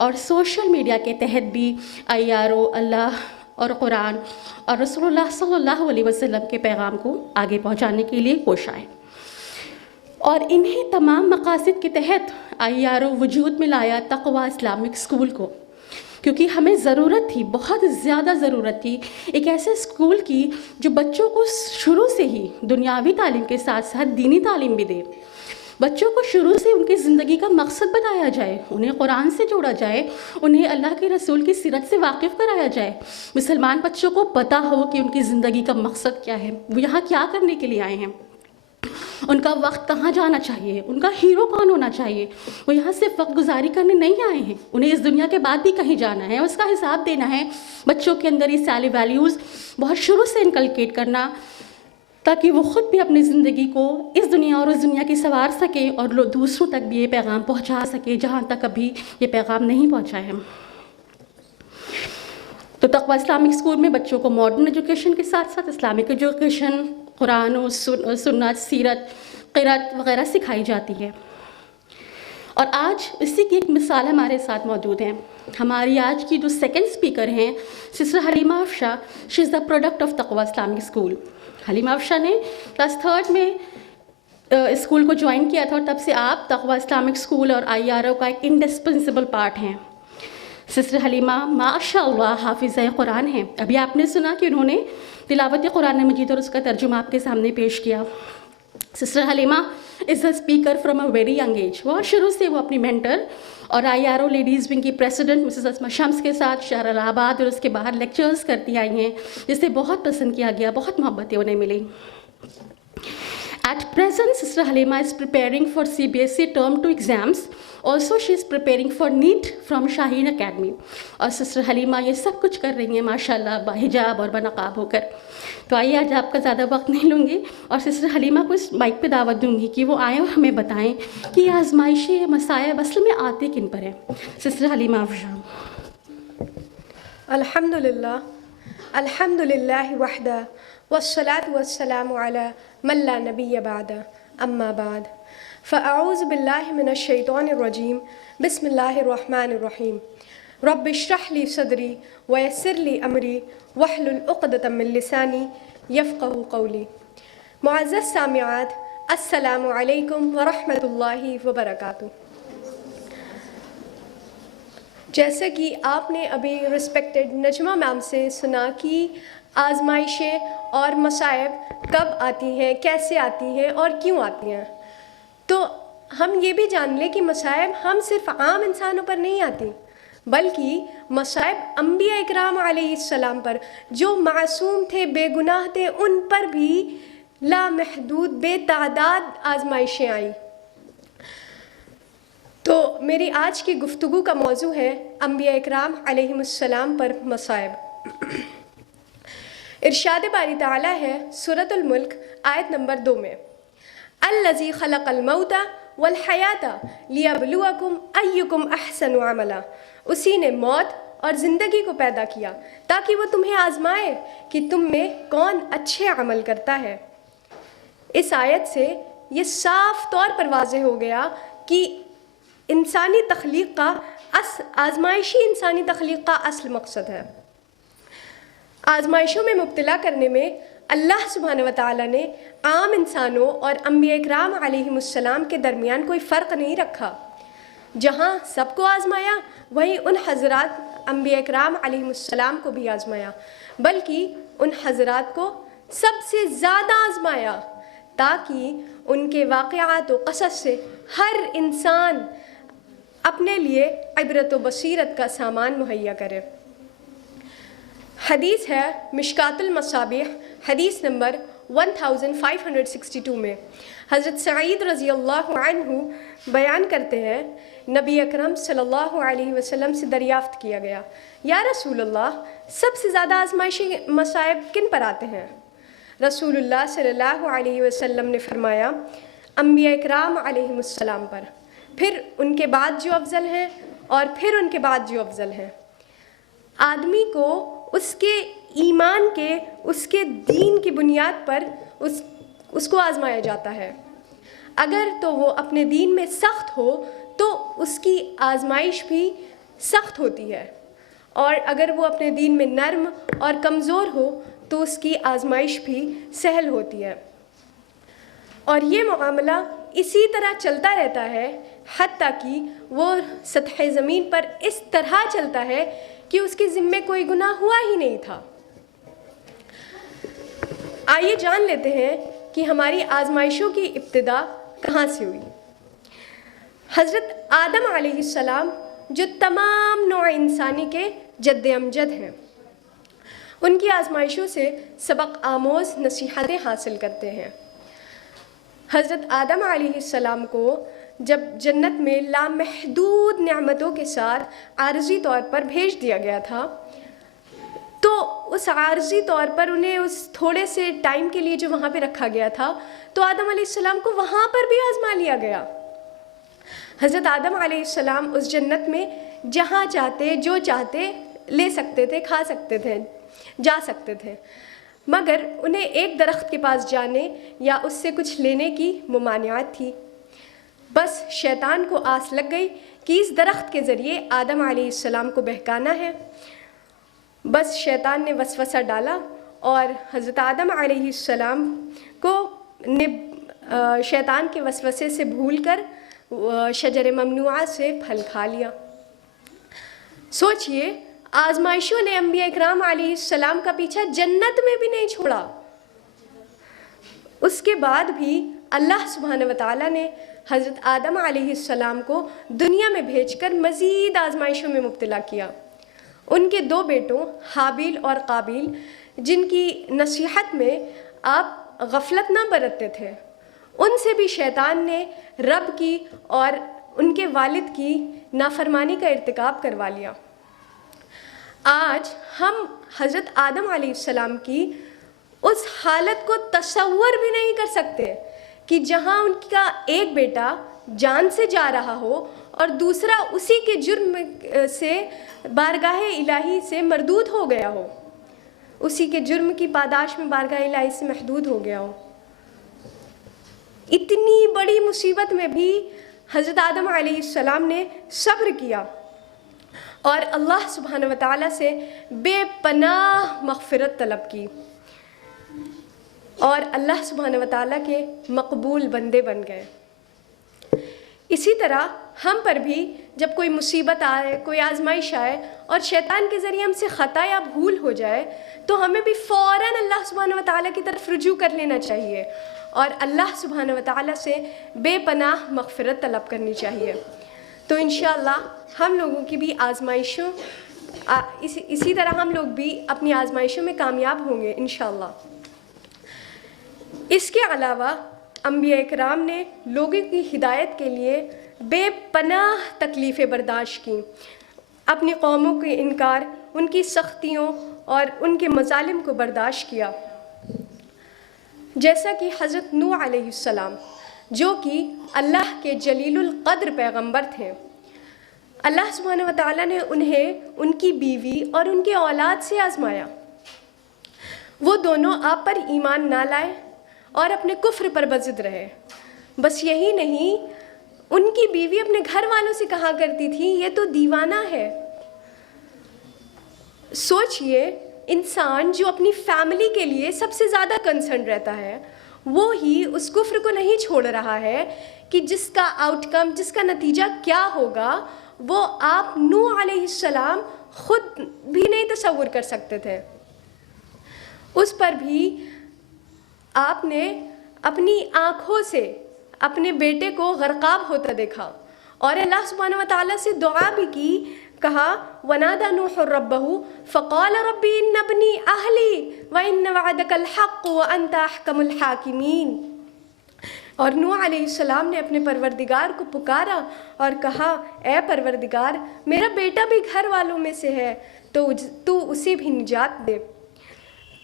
اور سوشل میڈیا کے تحت بھی IRO اللہ اور قرآن اور رسول اللہ صلی اللہ علیہ وسلم کے پیغام کو آگے پہنچانے کے لیے کوشاں ہے. اور انہیں تمام مقاصد کے تحت IRO وجود میں لایا تقویٰ اسلامک اسکول کو، کیونکہ ہمیں ضرورت تھی، بہت زیادہ ضرورت تھی ایک ایسے اسکول کی جو بچوں کو شروع سے ہی دنیاوی تعلیم کے ساتھ ساتھ دینی تعلیم بھی دے. بچوں کو شروع سے ان کی زندگی کا مقصد بتایا جائے، انہیں قرآن سے جوڑا جائے، انہیں اللہ کے رسول کی سیرت سے واقف کرایا جائے. مسلمان بچوں کو پتہ ہو کہ ان کی زندگی کا مقصد کیا ہے، وہ یہاں کیا کرنے کے لیے آئے ہیں، ان کا وقت کہاں جانا چاہیے، ان کا ہیرو کون ہونا چاہیے. وہ یہاں صرف وقت گزاری کرنے نہیں آئے ہیں، انہیں اس دنیا کے بعد بھی کہیں جانا ہے، اس کا حساب دینا ہے. بچوں کے اندر یہ ساری ویلیوز بہت شروع سے انکلکیٹ کرنا، تاکہ وہ خود بھی اپنی زندگی کو اس دنیا اور اس دنیا کی سنوار سکے اور دوسروں تک بھی یہ پیغام پہنچا سکے جہاں تک ابھی یہ پیغام نہیں پہنچا ہے. تو تقویٰ اسلامک اسکول میں بچوں کو ماڈرن ایجوکیشن کے ساتھ ساتھ اسلامک ایجوکیشن، قرآن و سنت، سیرت، قرأت وغیرہ سکھائی جاتی ہے. اور آج اسی کی ایک مثال ہمارے ساتھ موجود ہیں. ہماری آج کی جو سیکنڈ اسپیکر ہیں sister Halima Afshan, she is the product of Taqwa Islamic school. Halima Afshan نے کلاس 3 میں اسکول کو جوائن کیا تھا، اور تب سے آپ تقویٰ اسلامک اسکول اور IRO کا ایک انڈسپنسیبل پارٹ ہیں. سسٹر حلیمہ ماشاء اللہ حافظہ قرآن ہیں. ابھی آپ نے سنا کہ انہوں نے تلاوت قرآن مجید اور اس کا ترجمہ آپ کے سامنے پیش کیا. Sister Halima is a speaker from a very young age. بہت شروع سے وہ اپنی مینٹر اور IRO لیڈیز ونگ کی پریسیڈنٹ مسز اسما شمس کے ساتھ شہر الہ آباد اور اس کے باہر لیکچرز کرتی آئی ہیں، جسے بہت پسند کیا گیا، بہت محبتیں انہیں ملی. At present, Sister Halima is preparing for CBSE Term 2 exams. Also, she is preparing for NEET from Shaheen Academy. اور سسٹر حلیمہ یہ سب کچھ کر رہی ہیں ماشاءاللہ بحجاب اور بنقاب ہو کر. تو آئیے آج آپ کا زیادہ وقت نہیں لوں گی اور سسٹر حلیمہ کو اس مائک پہ دعوت دوں گی کہ وہ آئیں اور ہمیں بتائیں کہ یہ آزمائشیں، یہ مصائب اصل میں آتے کن پر ہیں. سسٹر حلیمہ افشاں. الحمد للہ وحدہ والصلاة والسلام علی من لا نبی بعد اما بعد فاعوذ باللہ من الشیطان الرجیم بسم اللہ الرحمن الرحیم رب اشرح لی صدری ویسر لی امری واحلل عقدۃ من لسانی یفقہوا قولی. معزز سامعات، السلام علیکم ورحمۃ اللہ وبرکاتہ. جیسا کہ آپ نے ابھی رسپیکٹڈ نجمہ میم سے سنا کہ آزمائشیں اور مصائب کب آتی ہیں، کیسے آتی ہیں اور کیوں آتی ہیں، تو ہم یہ بھی جان لیں کہ مصائب ہم صرف عام انسانوں پر نہیں آتی، بلکہ مصائب انبیاء اکرام علیہ السلام پر، جو معصوم تھے، بے گناہ تھے، ان پر بھی لامحدود بے تعداد آزمائشیں آئیں. تو میری آج کی گفتگو کا موضوع ہے انبیاء اکرام علیہم السلام پر مصائب. ارشاد باری تعالیٰ ہے سورۃ الملک آیت نمبر 2 میں، الذی خلق الموت والحیات لیبلوکم ایکم احسن عملا. اسی نے موت اور زندگی کو پیدا کیا تاکہ وہ تمہیں آزمائے کہ تم میں کون اچھے عمل کرتا ہے. اس آیت سے یہ صاف طور پر واضح ہو گیا کہ انسانی تخلیق کا آزمائشی انسانی تخلیق کا اصل مقصد ہے. آزمائشوں میں مبتلا کرنے میں اللہ سبحانہ و تعالیٰ نے عام انسانوں اور انبیاء اکرام علیہم السلام کے درمیان کوئی فرق نہیں رکھا. جہاں سب کو آزمایا وہیں ان حضرات انبیاء اکرام علیہم السلام کو بھی آزمایا، بلکہ ان حضرات کو سب سے زیادہ آزمایا تاکہ ان کے واقعات و قصص سے ہر انسان اپنے لیے عبرت و بصیرت کا سامان مہیا کرے. حدیث ہے مشکات المصابیح، حدیث نمبر 1562 میں حضرت سعید رضی اللہ عنہ بیان کرتے ہیں، نبی اکرم صلی اللہ علیہ وسلم سے دریافت کیا گیا، یا رسول اللہ، سب سے زیادہ آزمائشی مصائب کن پر آتے ہیں؟ رسول اللہ صلی اللہ علیہ وسلم نے فرمایا، انبیاء اکرام علیہم السلام پر، پھر ان کے بعد جو افضل ہیں، اور پھر ان کے بعد جو افضل ہیں. آدمی کو اس کے ایمان کے، اس کے دین کی بنیاد پر اس کو آزمایا جاتا ہے. اگر تو وہ اپنے دین میں سخت ہو تو اس کی آزمائش بھی سخت ہوتی ہے، اور اگر وہ اپنے دین میں نرم اور کمزور ہو تو اس کی آزمائش بھی سہل ہوتی ہے۔ اور یہ معاملہ اسی طرح چلتا رہتا ہے حتیٰ کہ وہ سطح زمین پر اس طرح چلتا ہے کہ اس کے ذمے کوئی گناہ ہوا ہی نہیں تھا۔ آئیے جان لیتے ہیں کہ ہماری آزمائشوں کی ابتدا کہاں سے ہوئی۔ حضرت آدم علیہ السلام جو تمام نوع انسانی کے جد امجد ہیں، ان کی آزمائشوں سے سبق آموز نصیحتیں حاصل کرتے ہیں۔ حضرت آدم علیہ السلام کو جب جنت میں لامحدود نعمتوں کے ساتھ عارضی طور پر بھیج دیا گیا تھا، تو اس عارضی طور پر انہیں اس تھوڑے سے ٹائم کے لیے جو وہاں پہ رکھا گیا تھا، تو آدم علیہ السلام کو وہاں پر بھی آزما لیا گیا۔ حضرت آدم علیہ السلام اس جنت میں جہاں چاہتے جو چاہتے لے سکتے تھے، کھا سکتے تھے، جا سکتے تھے، مگر انہیں ایک درخت کے پاس جانے یا اس سے کچھ لینے کی ممانعت تھی۔ بس شیطان کو آس لگ گئی کہ اس درخت کے ذریعے آدم علیہ السلام کو بہکانا ہے۔ بس شیطان نے وسوسہ ڈالا اور حضرت آدم علیہ السلام کو شیطان کے وسوسے سے بھول کر شجر ممنوعہ سے پھل کھا لیا۔ سوچئے، آزمائشوں نے انبیاء اکرام علیہ السلام کا پیچھا جنت میں بھی نہیں چھوڑا۔ اس کے بعد بھی اللہ سبحانہ وتعالیٰ نے حضرت آدم علیہ السلام کو دنیا میں بھیج کر مزید آزمائشوں میں مبتلا کیا۔ ان کے 2 بیٹوں حابیل اور قابیل، جن کی نصیحت میں آپ غفلت نہ برتتے تھے، ان سے بھی شیطان نے رب کی اور ان کے والد کی نافرمانی کا ارتکاب کروا لیا۔ آج ہم حضرت آدم علیہ السلام کی اس حالت کو تصور بھی نہیں کر سکتے کہ جہاں ان کا ایک بیٹا جان سے جا رہا ہو اور دوسرا اسی کے جرم سے بارگاہ الہی سے مردود ہو گیا ہو، اسی کے جرم کی پاداش میں بارگاہ الہی سے محدود ہو گیا ہو۔ اتنی بڑی مصیبت میں بھی حضرت آدم علیہ السلام نے صبر کیا اور اللہ سبحانہ وتعالیٰ سے بے پناہ مغفرت طلب کی، اور اللہ سبحانہ وتعالیٰ کے مقبول بندے بن گئے۔ اسی طرح ہم پر بھی جب کوئی مصیبت آئے، کوئی آزمائش آئے اور شیطان کے ذریعے ہم سے خطا یا بھول ہو جائے، تو ہمیں بھی فوراً اللہ سبحانہ وتعالیٰ کی طرف رجوع کر لینا چاہیے اور اللہ سبحانہ وتعالیٰ سے بے پناہ مغفرت طلب کرنی چاہیے۔ تو انشاءاللہ ہم لوگوں کی بھی آزمائشوں اسی طرح ہم لوگ بھی اپنی آزمائشوں میں کامیاب ہوں گے انشاءاللہ۔ اس کے علاوہ انبیاء اکرام نے لوگوں کی ہدایت کے لیے بے پناہ تکلیفیں برداشت کیں، اپنی قوموں کے انکار، ان کی سختیوں اور ان کے مظالم کو برداشت کیا۔ جیسا کہ حضرت نوح علیہ السلام، جو کہ اللہ کے جلیل القدر پیغمبر تھے، اللہ سبحانہ وتعالیٰ نے انہیں ان کی بیوی اور ان کے اولاد سے آزمایا۔ وہ دونوں آپ پر ایمان نہ لائے اور اپنے کفر پر بضد رہے۔ بس یہی نہیں، ان کی بیوی اپنے گھر والوں سے کہا کرتی تھی، یہ تو دیوانہ ہے۔ سوچئے، انسان جو اپنی فیملی کے لیے سب سے زیادہ کنسرن رہتا ہے، وہ ہی اس کفر کو نہیں چھوڑ رہا ہے کہ جس کا آؤٹ کم، جس کا نتیجہ کیا ہوگا، وہ آپ نوح علیہ السلام خود بھی نہیں تصور کر سکتے تھے۔ اس پر بھی آپ نے اپنی آنکھوں سے اپنے بیٹے کو غرقاب ہوتا دیکھا اور اللہ سبحانہ وتعالیٰ سے دعا بھی کی، کہا وَنَادَى نُوحٌ رَبَّهُ فَقَالَ رَبِّ إِنَّ ابْنِي أَهْلِي وَإِنَّ وَعْدَكَ الْحَقُّ وَأَنْتَ أَحْكَمُ الْحَاكِمِينَ۔ اور نوح علیہ السلام نے اپنے پروردگار کو پکارا اور کہا، اے پروردگار، میرا بیٹا بھی گھر والوں میں سے ہے، تو اسے بھی نجات دے،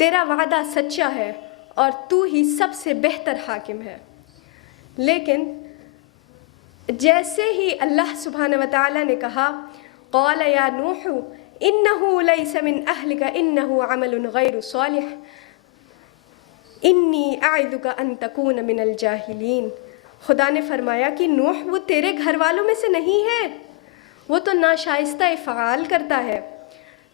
تیرا وعدہ سچا ہے اور تو ہی سب سے بہتر حاکم ہے۔ لیکن جیسے ہی اللہ سبحانہ وتعالیٰ نے کہا، قال یا نوح انہ لیس من اہلک انہ عمل غیر صالح انی اعظک ان تکون من الجاہلین، خدا نے فرمایا کہ نوح وہ تیرے گھر والوں میں سے نہیں ہے، وہ تو ناشائستہ افعال کرتا ہے.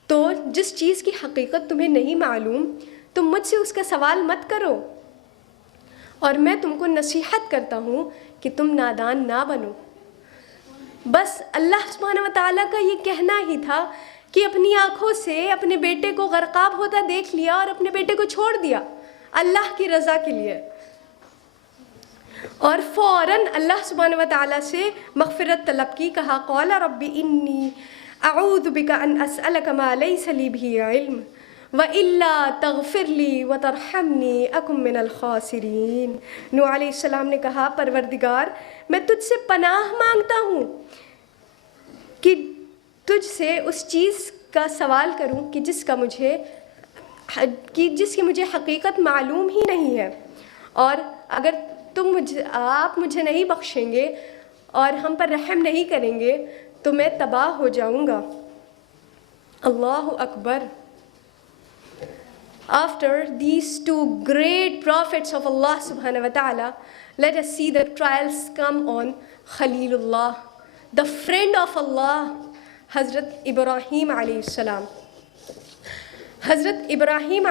تو جس چیز کی حقیقت تمہیں نہیں معلوم تم مجھ سے اس کا سوال مت کرو، اور میں تم کو نصیحت کرتا ہوں کہ تم نادان نہ بنو. بس اللہ سبحانہ و تعالیٰ کا یہ کہنا ہی تھا کہ اپنی آنکھوں سے اپنے بیٹے کو غرقاب ہوتا دیکھ لیا اور اپنے بیٹے کو چھوڑ دیا اللہ کی رضا کے لیے، اور فوراً اللہ سبحانہ و تعالیٰ سے مغفرت طلب کی. کہا قال رب انی اعوذ بک ان اسألک ما لیس لی بہ علم وَإِلَّا تَغْفِرْ لِي وَتَرْحَمْنِي أَكُن مِّنَ الْخَاسِرِينَ. نوح علیہ السلام نے کہا پروردگار میں تجھ سے پناہ مانگتا ہوں کہ تجھ سے اس چیز کا سوال کروں کہ جس کی مجھے حقیقت معلوم ہی نہیں ہے، اور اگر آپ مجھے نہیں بخشیں گے اور ہم پر رحم نہیں کریں گے تو میں تباہ ہو جاؤں گا. اللہ اکبر. After these two great prophets of Allah subhanahu wa ta'ala, let us see the trials come on Khalilullah, the friend of Allah, Hazrat Ibrahim alayhi salam. Hazrat Ibrahim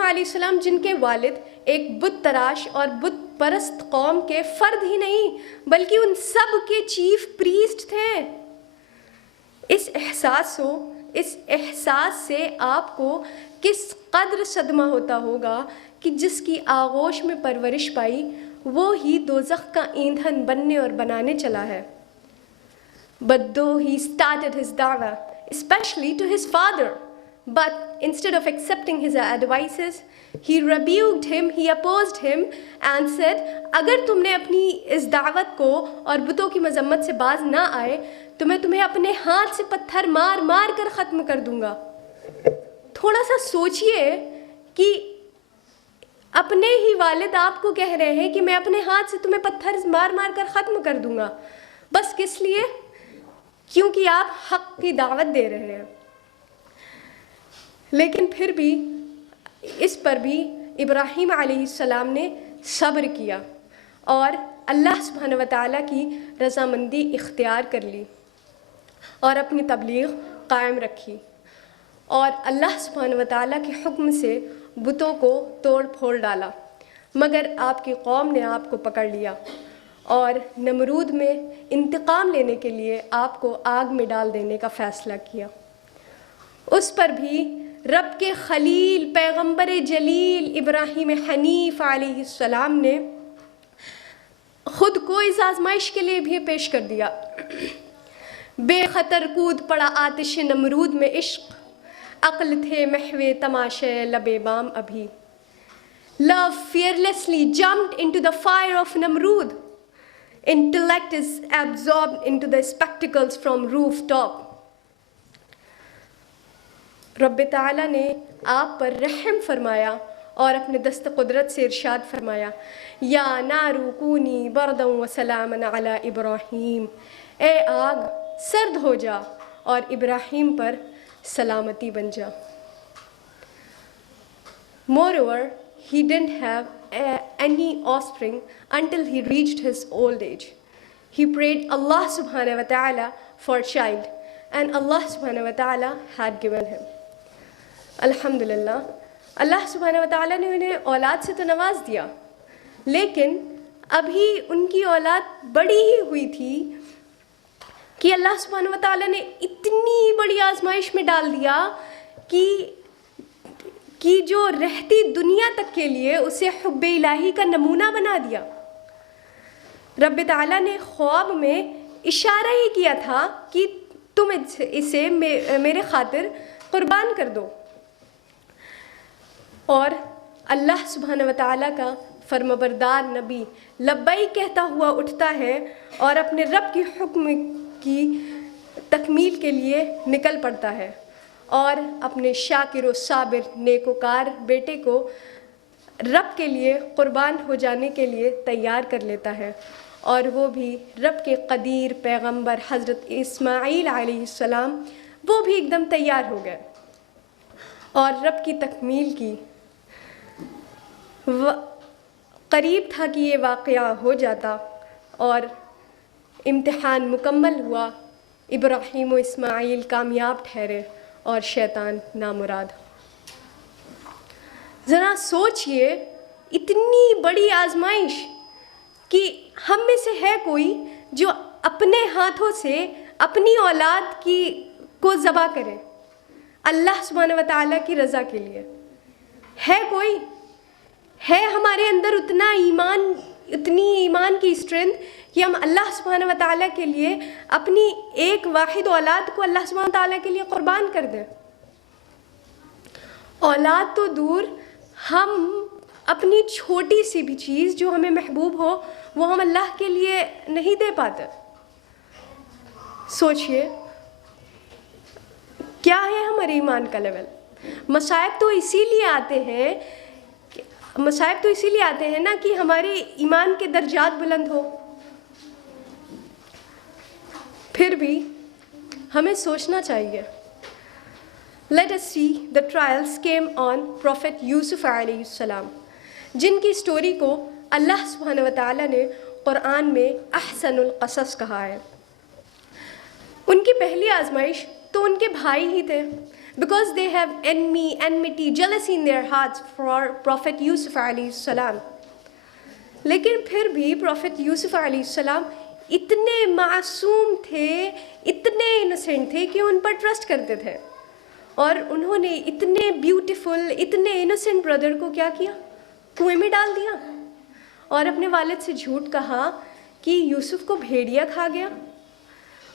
alayhi salam جن کے والد ایک بت تراش اور بت پرست قوم کے فرد ہی نہیں بلکہ ان سب کے چیف پریسٹ تھے. اس احساس سے آپ کو کس قدر صدمہ ہوتا ہوگا کہ جس کی آغوش میں پرورش پائی وہ ہی دوزخ کا ایندھن بننے اور بنانے چلا ہے. But though he started his da'wah, especially to his father, but instead of accepting his advices, he rebuked him, he opposed him and said, اگر تم نے اپنی اس دعوت کو اور بتوں کی مذمت سے باز نہ آئے تو میں تمہیں اپنے ہاتھ سے پتھر مار مار کر ختم کر دوں گا. تھوڑا سا سوچئے کہ اپنے ہی والد آپ کو کہہ رہے ہیں کہ میں اپنے ہاتھ سے تمہیں پتھر مار مار کر ختم کر دوں گا. بس کس لیے؟ کیونکہ آپ حق کی دعوت دے رہے ہیں. لیکن پھر بھی اس پر بھی ابراہیم علیہ السلام نے صبر کیا اور اللہ سبحانہ و تعالیٰ کی رضامندی اختیار کر لی اور اپنی تبلیغ قائم رکھی، اور اللہ سبحانہ و تعالیٰ کے حکم سے بتوں کو توڑ پھوڑ ڈالا. مگر آپ کی قوم نے آپ کو پکڑ لیا اور نمرود میں انتقام لینے کے لیے آپ کو آگ میں ڈال دینے کا فیصلہ کیا. اس پر بھی رب کے خلیل پیغمبر جلیل ابراہیم حنیف علیہ السلام نے خود کو اس آزمائش کے لیے بھی پیش کر دیا. بے خطر کود پڑا آتش نمرود میں عشق، عقل تھے محو تماشے لبے بام ابھی. Love fearlessly jumped into the fire of Namrud. Intellect is absorbed into the spectacles from rooftop. رب تعالیٰ نے آپ پر رحم فرمایا اور اپنے دست قدرت سے ارشاد فرمایا، یا نارو کونی بردا وسلاما علی ابراہیم، اے آگ سرد ہو جا اور ابراہیم پر سلامتی بن جا. Moreover, he didn't have any offspring until he reached his old age. He prayed Allah subhanahu wa ta'ala for a child, and Allah subhanahu wa ta'ala had given him. الحمدللہ اللہ سبحانہ و تعالیٰ نے انہیں اولاد سے تو نواز دیا، لیکن ابھی ان کی اولاد بڑی ہی ہوئی تھی کہ اللہ سبحانہ و تعالیٰ نے اتنی بڑی آزمائش میں ڈال دیا کہ جو رہتی دنیا تک کے لیے اسے حب الہی کا نمونہ بنا دیا. رب تعالیٰ نے خواب میں اشارہ ہی کیا تھا کہ تم اسے میرے خاطر قربان کر دو، اور اللہ سبحانہ و تعالیٰ کا فرمانبردار نبی لبیک کہتا ہوا اٹھتا ہے اور اپنے رب کے حکم کی تکمیل کے لیے نکل پڑتا ہے اور اپنے شاکر و صابر نیکوکار بیٹے کو رب کے لیے قربان ہو جانے کے لیے تیار کر لیتا ہے. اور وہ بھی رب کے قدیر پیغمبر حضرت اسماعیل علیہ السلام، وہ بھی ایک دم تیار ہو گئے اور رب کی تکمیل کی. قریب تھا کہ یہ واقعہ ہو جاتا اور امتحان مکمل ہوا, ابراہیم و اسماعیل کامیاب ٹھہرے اور شیطان نامراد. ذرا سوچئے, اتنی بڑی آزمائش کہ ہم میں سے ہے کوئی جو اپنے ہاتھوں سے اپنی اولاد کو ذبح کرے اللہ سبحانہ و تعالیٰ کی رضا کے لیے؟ ہے کوئی؟ ہے ہمارے اندر اتنی ایمان کی اسٹرینتھ کہ ہم اللہ سبحانہ و تعالیٰ کے لیے اپنی ایک واحد اولاد کو اللہ سبحانہ و تعالیٰ کے لیے قربان کر دیں؟ اولاد تو دور, ہم اپنی چھوٹی سی بھی چیز جو ہمیں محبوب ہو وہ ہم اللہ کے لیے نہیں دے پاتے. سوچئے کیا ہے ہمارے ایمان کا لیول. مصائب تو اسی لیے آتے ہیں نا کہ ہمارے ایمان کے درجات بلند ہو. پھر بھی ہمیں سوچنا چاہیے. Let us see the trials came on Prophet Yusuf علیہ السلام, جن کی سٹوری کو اللہ سبحانہ و تعالیٰ نے قرآن میں احسن القصص کہا ہے. ان کی پہلی آزمائش تو ان کے بھائی ہی تھے, because they have enmity, jealousy in their hearts for Prophet Yusuf علیہ السلام. لیکن پھر بھی Prophet Yusuf علیہ السلام اتنے معصوم تھے, اتنے انوسینٹ تھے کہ ان پر ٹرسٹ کرتے تھے, اور انہوں نے اتنے بیوٹیفل, اتنے انوسینٹ بردر کو کیا کیا؟ کنویں میں ڈال دیا, اور اپنے والد سے جھوٹ کہا کہ یوسف کو بھیڑیا کھا گیا.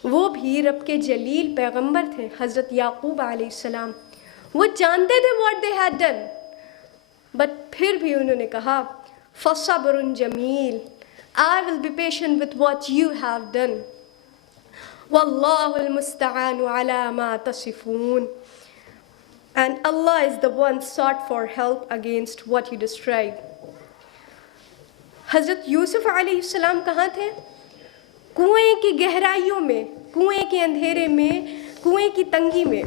وہ بھی رب کے جلیل پیغمبر تھے حضرت یعقوب علیہ السلام, وہ جانتے تھے what they had done, but پھر بھی انہوں نے کہا فصبر جمیل, I will be patient with what you have done, واللہ المستعان علی ما تصفون, and Allah is the one sought for help against what you describe. حضرت یوسف علیہ السلام کہاں تھے؟ کنویں کی گہرائیوں میں, کنویں کے اندھیرے میں, کنویں کی تنگی میں.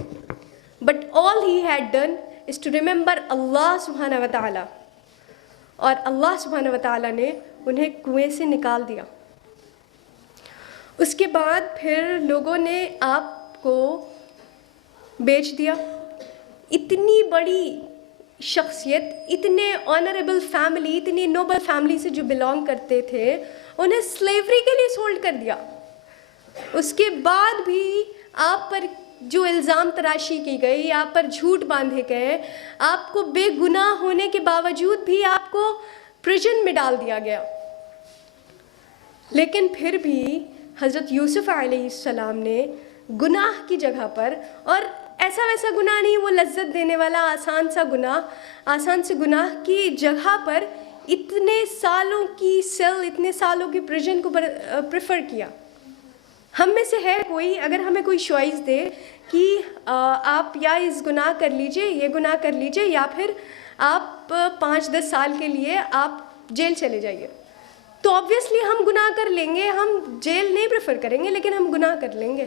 But all he had done is to remember اللہ سبحانہ و تعالیٰ, اور اللہ سبحانہ و تعالیٰ نے انہیں کنویں سے نکال دیا. اس کے بعد پھر لوگوں نے آپ کو بیچ دیا. اتنی بڑی شخصیت, اتنے آنریبل فیملی, اتنی نوبل فیملی سے جو بلانگ کرتے تھے, انہیں سلیوری کے لیے سولڈ کر دیا. اس کے بعد بھی آپ پر جو الزام تراشی کی گئی, آپ پر جھوٹ باندھے گئے, آپ کو بے گناہ ہونے کے باوجود بھی آپ کو پریزن میں ڈال دیا گیا. لیکن پھر بھی حضرت یوسف علیہ السلام نے گناہ کی جگہ پر, اور ایسا ویسا گناہ نہیں, وہ لذت دینے والا آسان سے گناہ کی جگہ پر اتنے سالوں کی سیل, اتنے سالوں کی پریزن کو پریفر کیا. ہم میں سے ہے کوئی, اگر ہمیں کوئی چوائس دے کہ آپ یا اس گناہ کر لیجئے, یہ گناہ کر لیجئے, یا پھر آپ 5-10 سال کے لیے آپ جیل چلے جائیے, تو آبویسلی ہم گناہ کر لیں گے. ہم جیل نہیں پریفر کریں گے, لیکن ہم گناہ کر لیں گے.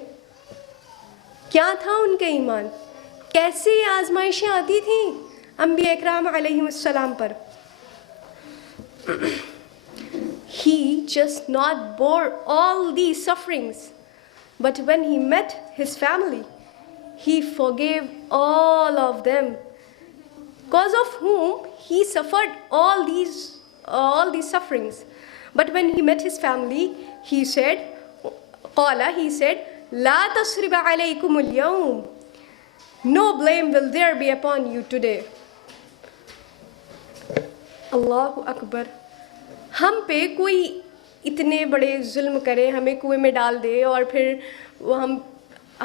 کیا تھا ان کا ایمان, کیسی آزمائشیں آتی تھیں انبیاء اکرام علیہم السلام پر. He just not bore all these sufferings, but when he met his family, he forgave all of them, cause of whom he suffered all these sufferings. But when he met his family, he said, لا تصرب علیکم اليوم, no blame will there be upon you today. اللہ اکبر. ہم پہ کوئی اتنے بڑے ظلم کرے, ہمیں کنویں میں ڈال دے, اور پھر وہ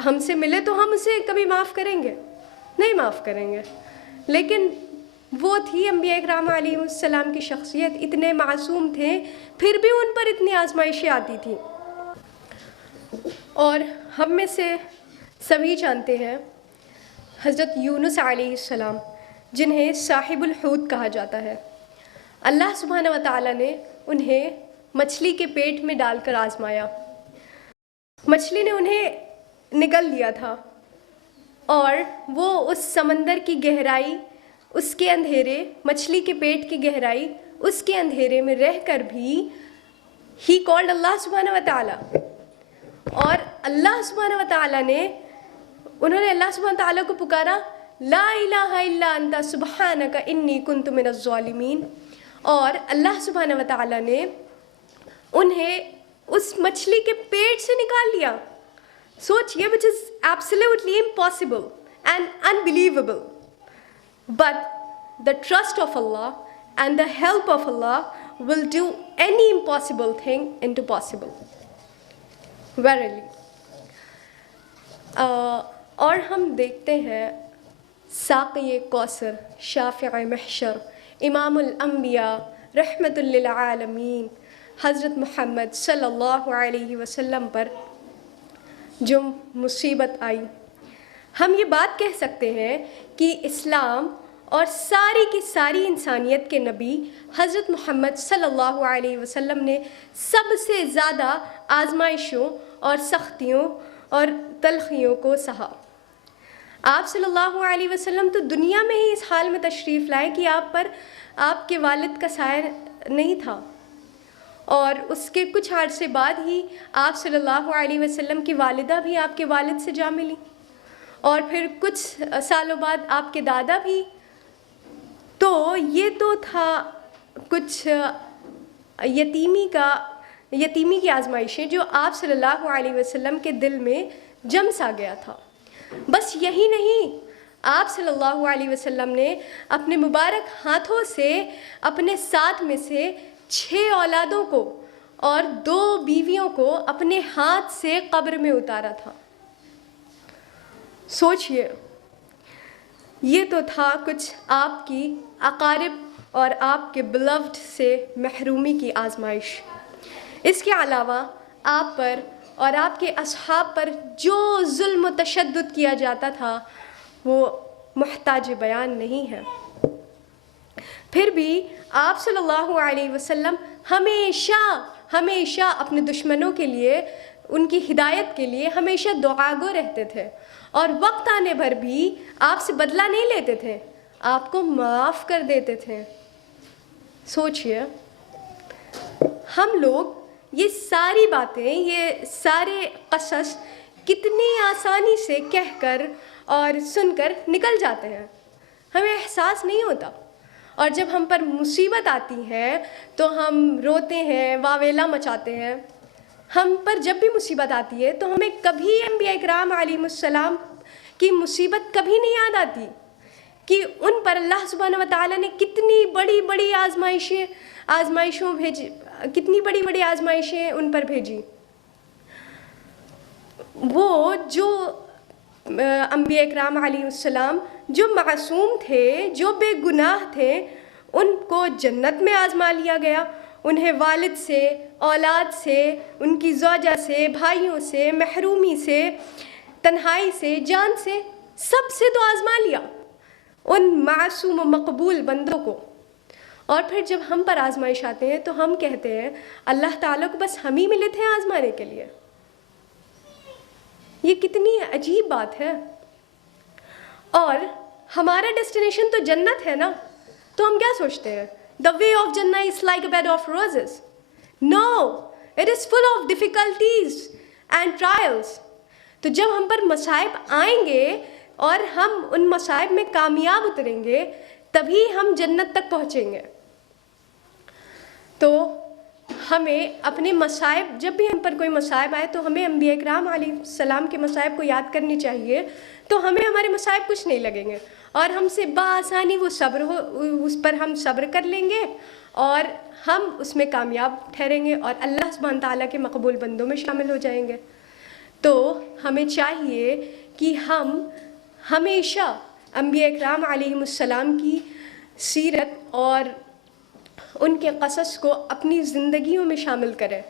ہم سے ملے تو ہم اسے کبھی معاف کریں گے؟ نہیں معاف کریں گے. لیکن وہ تھی انبیاء اکرام علیہ السلام کی شخصیت, اتنے معصوم تھے, پھر بھی ان پر اتنی آزمائشیں آتی تھیں. اور ہم میں سے سبھی جانتے ہیں حضرت یونس علیہ السلام, جنہیں صاحب الحوت کہا جاتا ہے. اللہ سبحانہ و تعالیٰ نے انہیں مچھلی کے پیٹ میں ڈال کر آزمایا. مچھلی نے انہیں نگل لیا تھا, اور وہ اس سمندر کی گہرائی, اس کے اندھیرے, مچھلی کے پیٹ کی گہرائی, اس کے اندھیرے میں رہ کر بھی ہی کالڈ اللہ سبحانہ و تعالیٰ, اور اللہ سبحانہ و تعالیٰ نے انہوں نے اللہ سبحانہ و تعالیٰ کو پکارا لا الہ الا انت سبحانک انی کنت من الظالمین، اور اللہ سبحانہ و تعالیٰ نے انہیں اس مچھلی کے پیٹ سے نکال لیا. سوچئے which is absolutely impossible and unbelievable. But the trust of Allah and the help of Allah will do any impossible thing into possible. Verily. اور ہم دیکھتے ہیں ساقی کوثر، شافع محشر، امام الانبیاء، رحمت للعالمین حضرت محمد صلی اللہ علیہ وسلم پر جو مصیبت آئی. ہم یہ بات کہہ سکتے ہیں کہ اسلام اور ساری کی ساری انسانیت کے نبی حضرت محمد صلی اللہ علیہ وسلم نے سب سے زیادہ آزمائشوں اور سختیوں اور تلخیوں کو سہا. آپ صلی اللہ علیہ وسلم تو دنیا میں ہی اس حال میں تشریف لائے کہ آپ پر آپ کے والد کا سایہ نہیں تھا، اور اس کے کچھ عرصے بعد ہی آپ صلی اللہ علیہ وسلم کی والدہ بھی آپ کے والد سے جا ملی، اور پھر کچھ سالوں بعد آپ کے دادا بھی. تو یہ تو تھا کچھ یتیمی کی آزمائشیں جو آپ صلی اللہ علیہ وسلم کے دل میں جم سا گیا تھا. بس یہی نہیں، آپ صلی اللہ علیہ وسلم نے اپنے مبارک ہاتھوں سے اپنے 7 میں سے 6 اولادوں کو اور 2 بیویوں کو اپنے ہاتھ سے قبر میں اتارا تھا. سوچئے، یہ تو تھا کچھ آپ کی اقارب اور آپ کے بلوڈ سے محرومی کی آزمائش. اس کے علاوہ آپ پر اور آپ کے اصحاب پر جو ظلم و تشدد کیا جاتا تھا وہ محتاج بیان نہیں ہے. پھر بھی آپ صلی اللہ علیہ وسلم ہمیشہ اپنے دشمنوں کے لیے، ان کی ہدایت کے لیے ہمیشہ دعاگو رہتے تھے، اور وقت آنے پر بھی آپ سے بدلہ نہیں لیتے تھے، آپ کو معاف کر دیتے تھے. سوچئے، ہم لوگ یہ ساری باتیں، یہ سارے قصص کتنی آسانی سے کہہ کر اور سن کر نکل جاتے ہیں، ہمیں احساس نہیں ہوتا. اور جب ہم پر مصیبت آتی ہے تو ہم روتے ہیں، واویلا مچاتے ہیں. ہم پر جب بھی مصیبت آتی ہے تو ہمیں کبھی انبیاء اکرام علیہ السلام کی مصیبت کبھی نہیں یاد آتی کہ ان پر اللہ سبحانہ و تعالیٰ نے کتنی بڑی بڑی آزمائشوں بھیجی، کتنی بڑی بڑی آزمائشیں ان پر بھیجی. وہ جو انبیاء اکرام علیہ السلام جو معصوم تھے، جو بے گناہ تھے، ان کو جنت میں آزما لیا گیا. انہیں والد سے، اولاد سے، ان کی زوجہ سے، بھائیوں سے، محرومی سے، تنہائی سے، جان سے، سب سے تو آزما لیا ان معصوم و مقبول بندوں کو. اور پھر جب ہم پر آزمائش آتے ہیں تو ہم کہتے ہیں اللہ تعالیٰ کو بس ہم ہی ملے تھے آزمانے کے لیے. یہ کتنی عجیب بات ہے. اور ہمارا ڈیسٹینیشن تو جنت ہے نا، تو ہم کیا سوچتے ہیں the way of Jannah is like a bed of roses. No, it is full of difficulties and trials. تو جب ہم پر مصائب آئیں گے اور ہم ان مصائب میں کامیاب اتریں گے تبھی ہم جنت تک پہنچیں گے. تو ہمیں اپنے مصائب، جب بھی ہم پر کوئی مصائب آئے تو ہمیں انبیاء اکرام علیہ السلام کے مصائب کو یاد کرنی چاہیے. تو ہمیں ہمارے مصائب کچھ نہیں لگیں گے اور ہم سے بآسانی وہ اس پر ہم صبر کر لیں گے اور ہم اس میں کامیاب ٹھہریں گے اور اللہ سبحانہ تعالیٰ کے مقبول بندوں میں شامل ہو جائیں گے. تو ہمیں چاہیے کہ ہم ہمیشہ انبیاء اکرام علیہ السلام کی سیرت اور ان کے قصص کو اپنی زندگیوں میں شامل کریں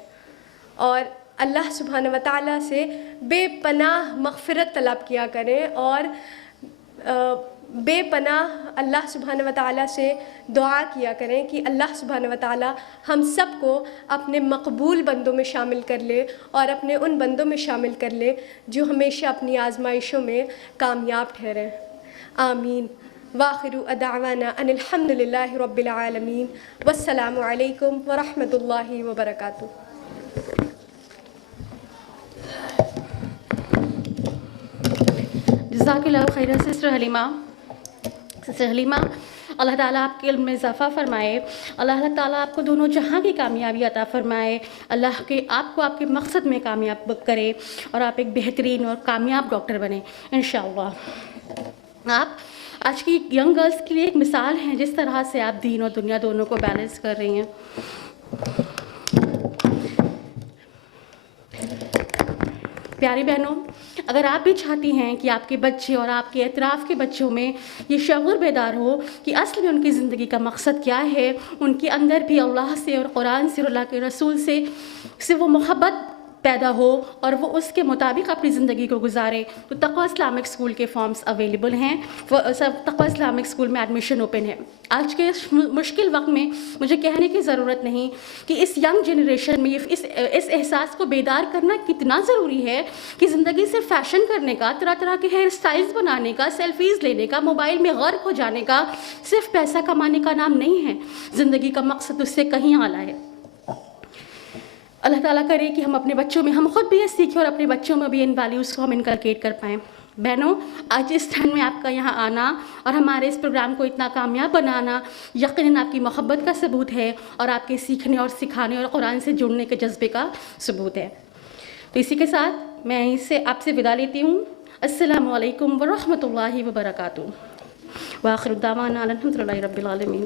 اور اللہ سبحانہ و تعالیٰ سے بے پناہ مغفرت طلب کیا کریں اور بے پناہ اللہ سبحانہ و تعالیٰ سے دعا کیا کریں کہ اللہ سبحانہ و تعالیٰ ہم سب کو اپنے مقبول بندوں میں شامل کر لے اور اپنے ان بندوں میں شامل کر لے جو ہمیشہ اپنی آزمائشوں میں کامیاب ٹھہریں. آمین. وآخر دعوانا ان الحمد للہ رب العالمین والسلام علیکم ورحمۃ اللہ وبرکاتہ. جزاک اللہ خیر سسٹر حلیمہ. سسٹر حلیمہ, اللہ تعالیٰ آپ کے علم میں اضافہ فرمائے. اللہ تعالیٰ آپ کو دونوں جہاں کی کامیابی عطا فرمائے. اللہ کے آپ کو آپ کے مقصد میں کامیاب کرے اور آپ ایک بہترین اور کامیاب ڈاکٹر بنیں انشاءاللہ. آپ آج کی ینگ گرلس کے لیے ایک مثال ہیں جس طرح سے آپ دین اور دنیا دونوں کو بیلنس کر رہی ہیں. پیاری بہنوں, اگر آپ بھی چاہتی ہیں کہ آپ کے بچے اور آپ کے اطراف کے بچوں میں یہ شعور بیدار ہو کہ اصل میں ان کی زندگی کا مقصد کیا ہے, ان کے اندر بھی اللہ سے اور قرآن سے اور اللہ کے رسول سے وہ محبت پیدا ہو اور وہ اس کے مطابق اپنی زندگی کو گزارے, تو تقویٰ اسلامک اسکول کے فارمز اویلیبل ہیں. تقویٰ اسلامک اسکول میں ایڈمیشن اوپن ہے. آج کے اس مشکل وقت میں مجھے کہنے کی ضرورت نہیں کہ اس ینگ جنریشن میں اس احساس کو بیدار کرنا کتنا ضروری ہے کہ زندگی سے فیشن کرنے کا, طرح طرح کے ہیئر اسٹائلز بنانے کا, سیلفیز لینے کا, موبائل میں غرق ہو جانے کا صرف پیسہ کمانے کا نام نہیں ہے. زندگی کا مقصد اس سے کہیں اعلیٰ ہے. اللہ تعالیٰ کرے کہ ہم اپنے بچوں میں, ہم خود بھی یہ سیکھیں اور اپنے بچوں میں بھی ان ویلیوز کو ہم انکلکیٹ کر پائیں. بہنوں, آج اس ٹائم میں آپ کا یہاں آنا اور ہمارے اس پروگرام کو اتنا کامیاب بنانا یقیناً آپ کی محبت کا ثبوت ہے اور آپ کے سیکھنے اور سکھانے اور قرآن سے جڑنے کے جذبے کا ثبوت ہے. تو اسی کے ساتھ میں اس سے آپ سے ودا لیتی ہوں. السلام علیکم ورحمۃ اللہ وبرکاتہ. وآخر دعوانا الحمد للہ رب العالمین.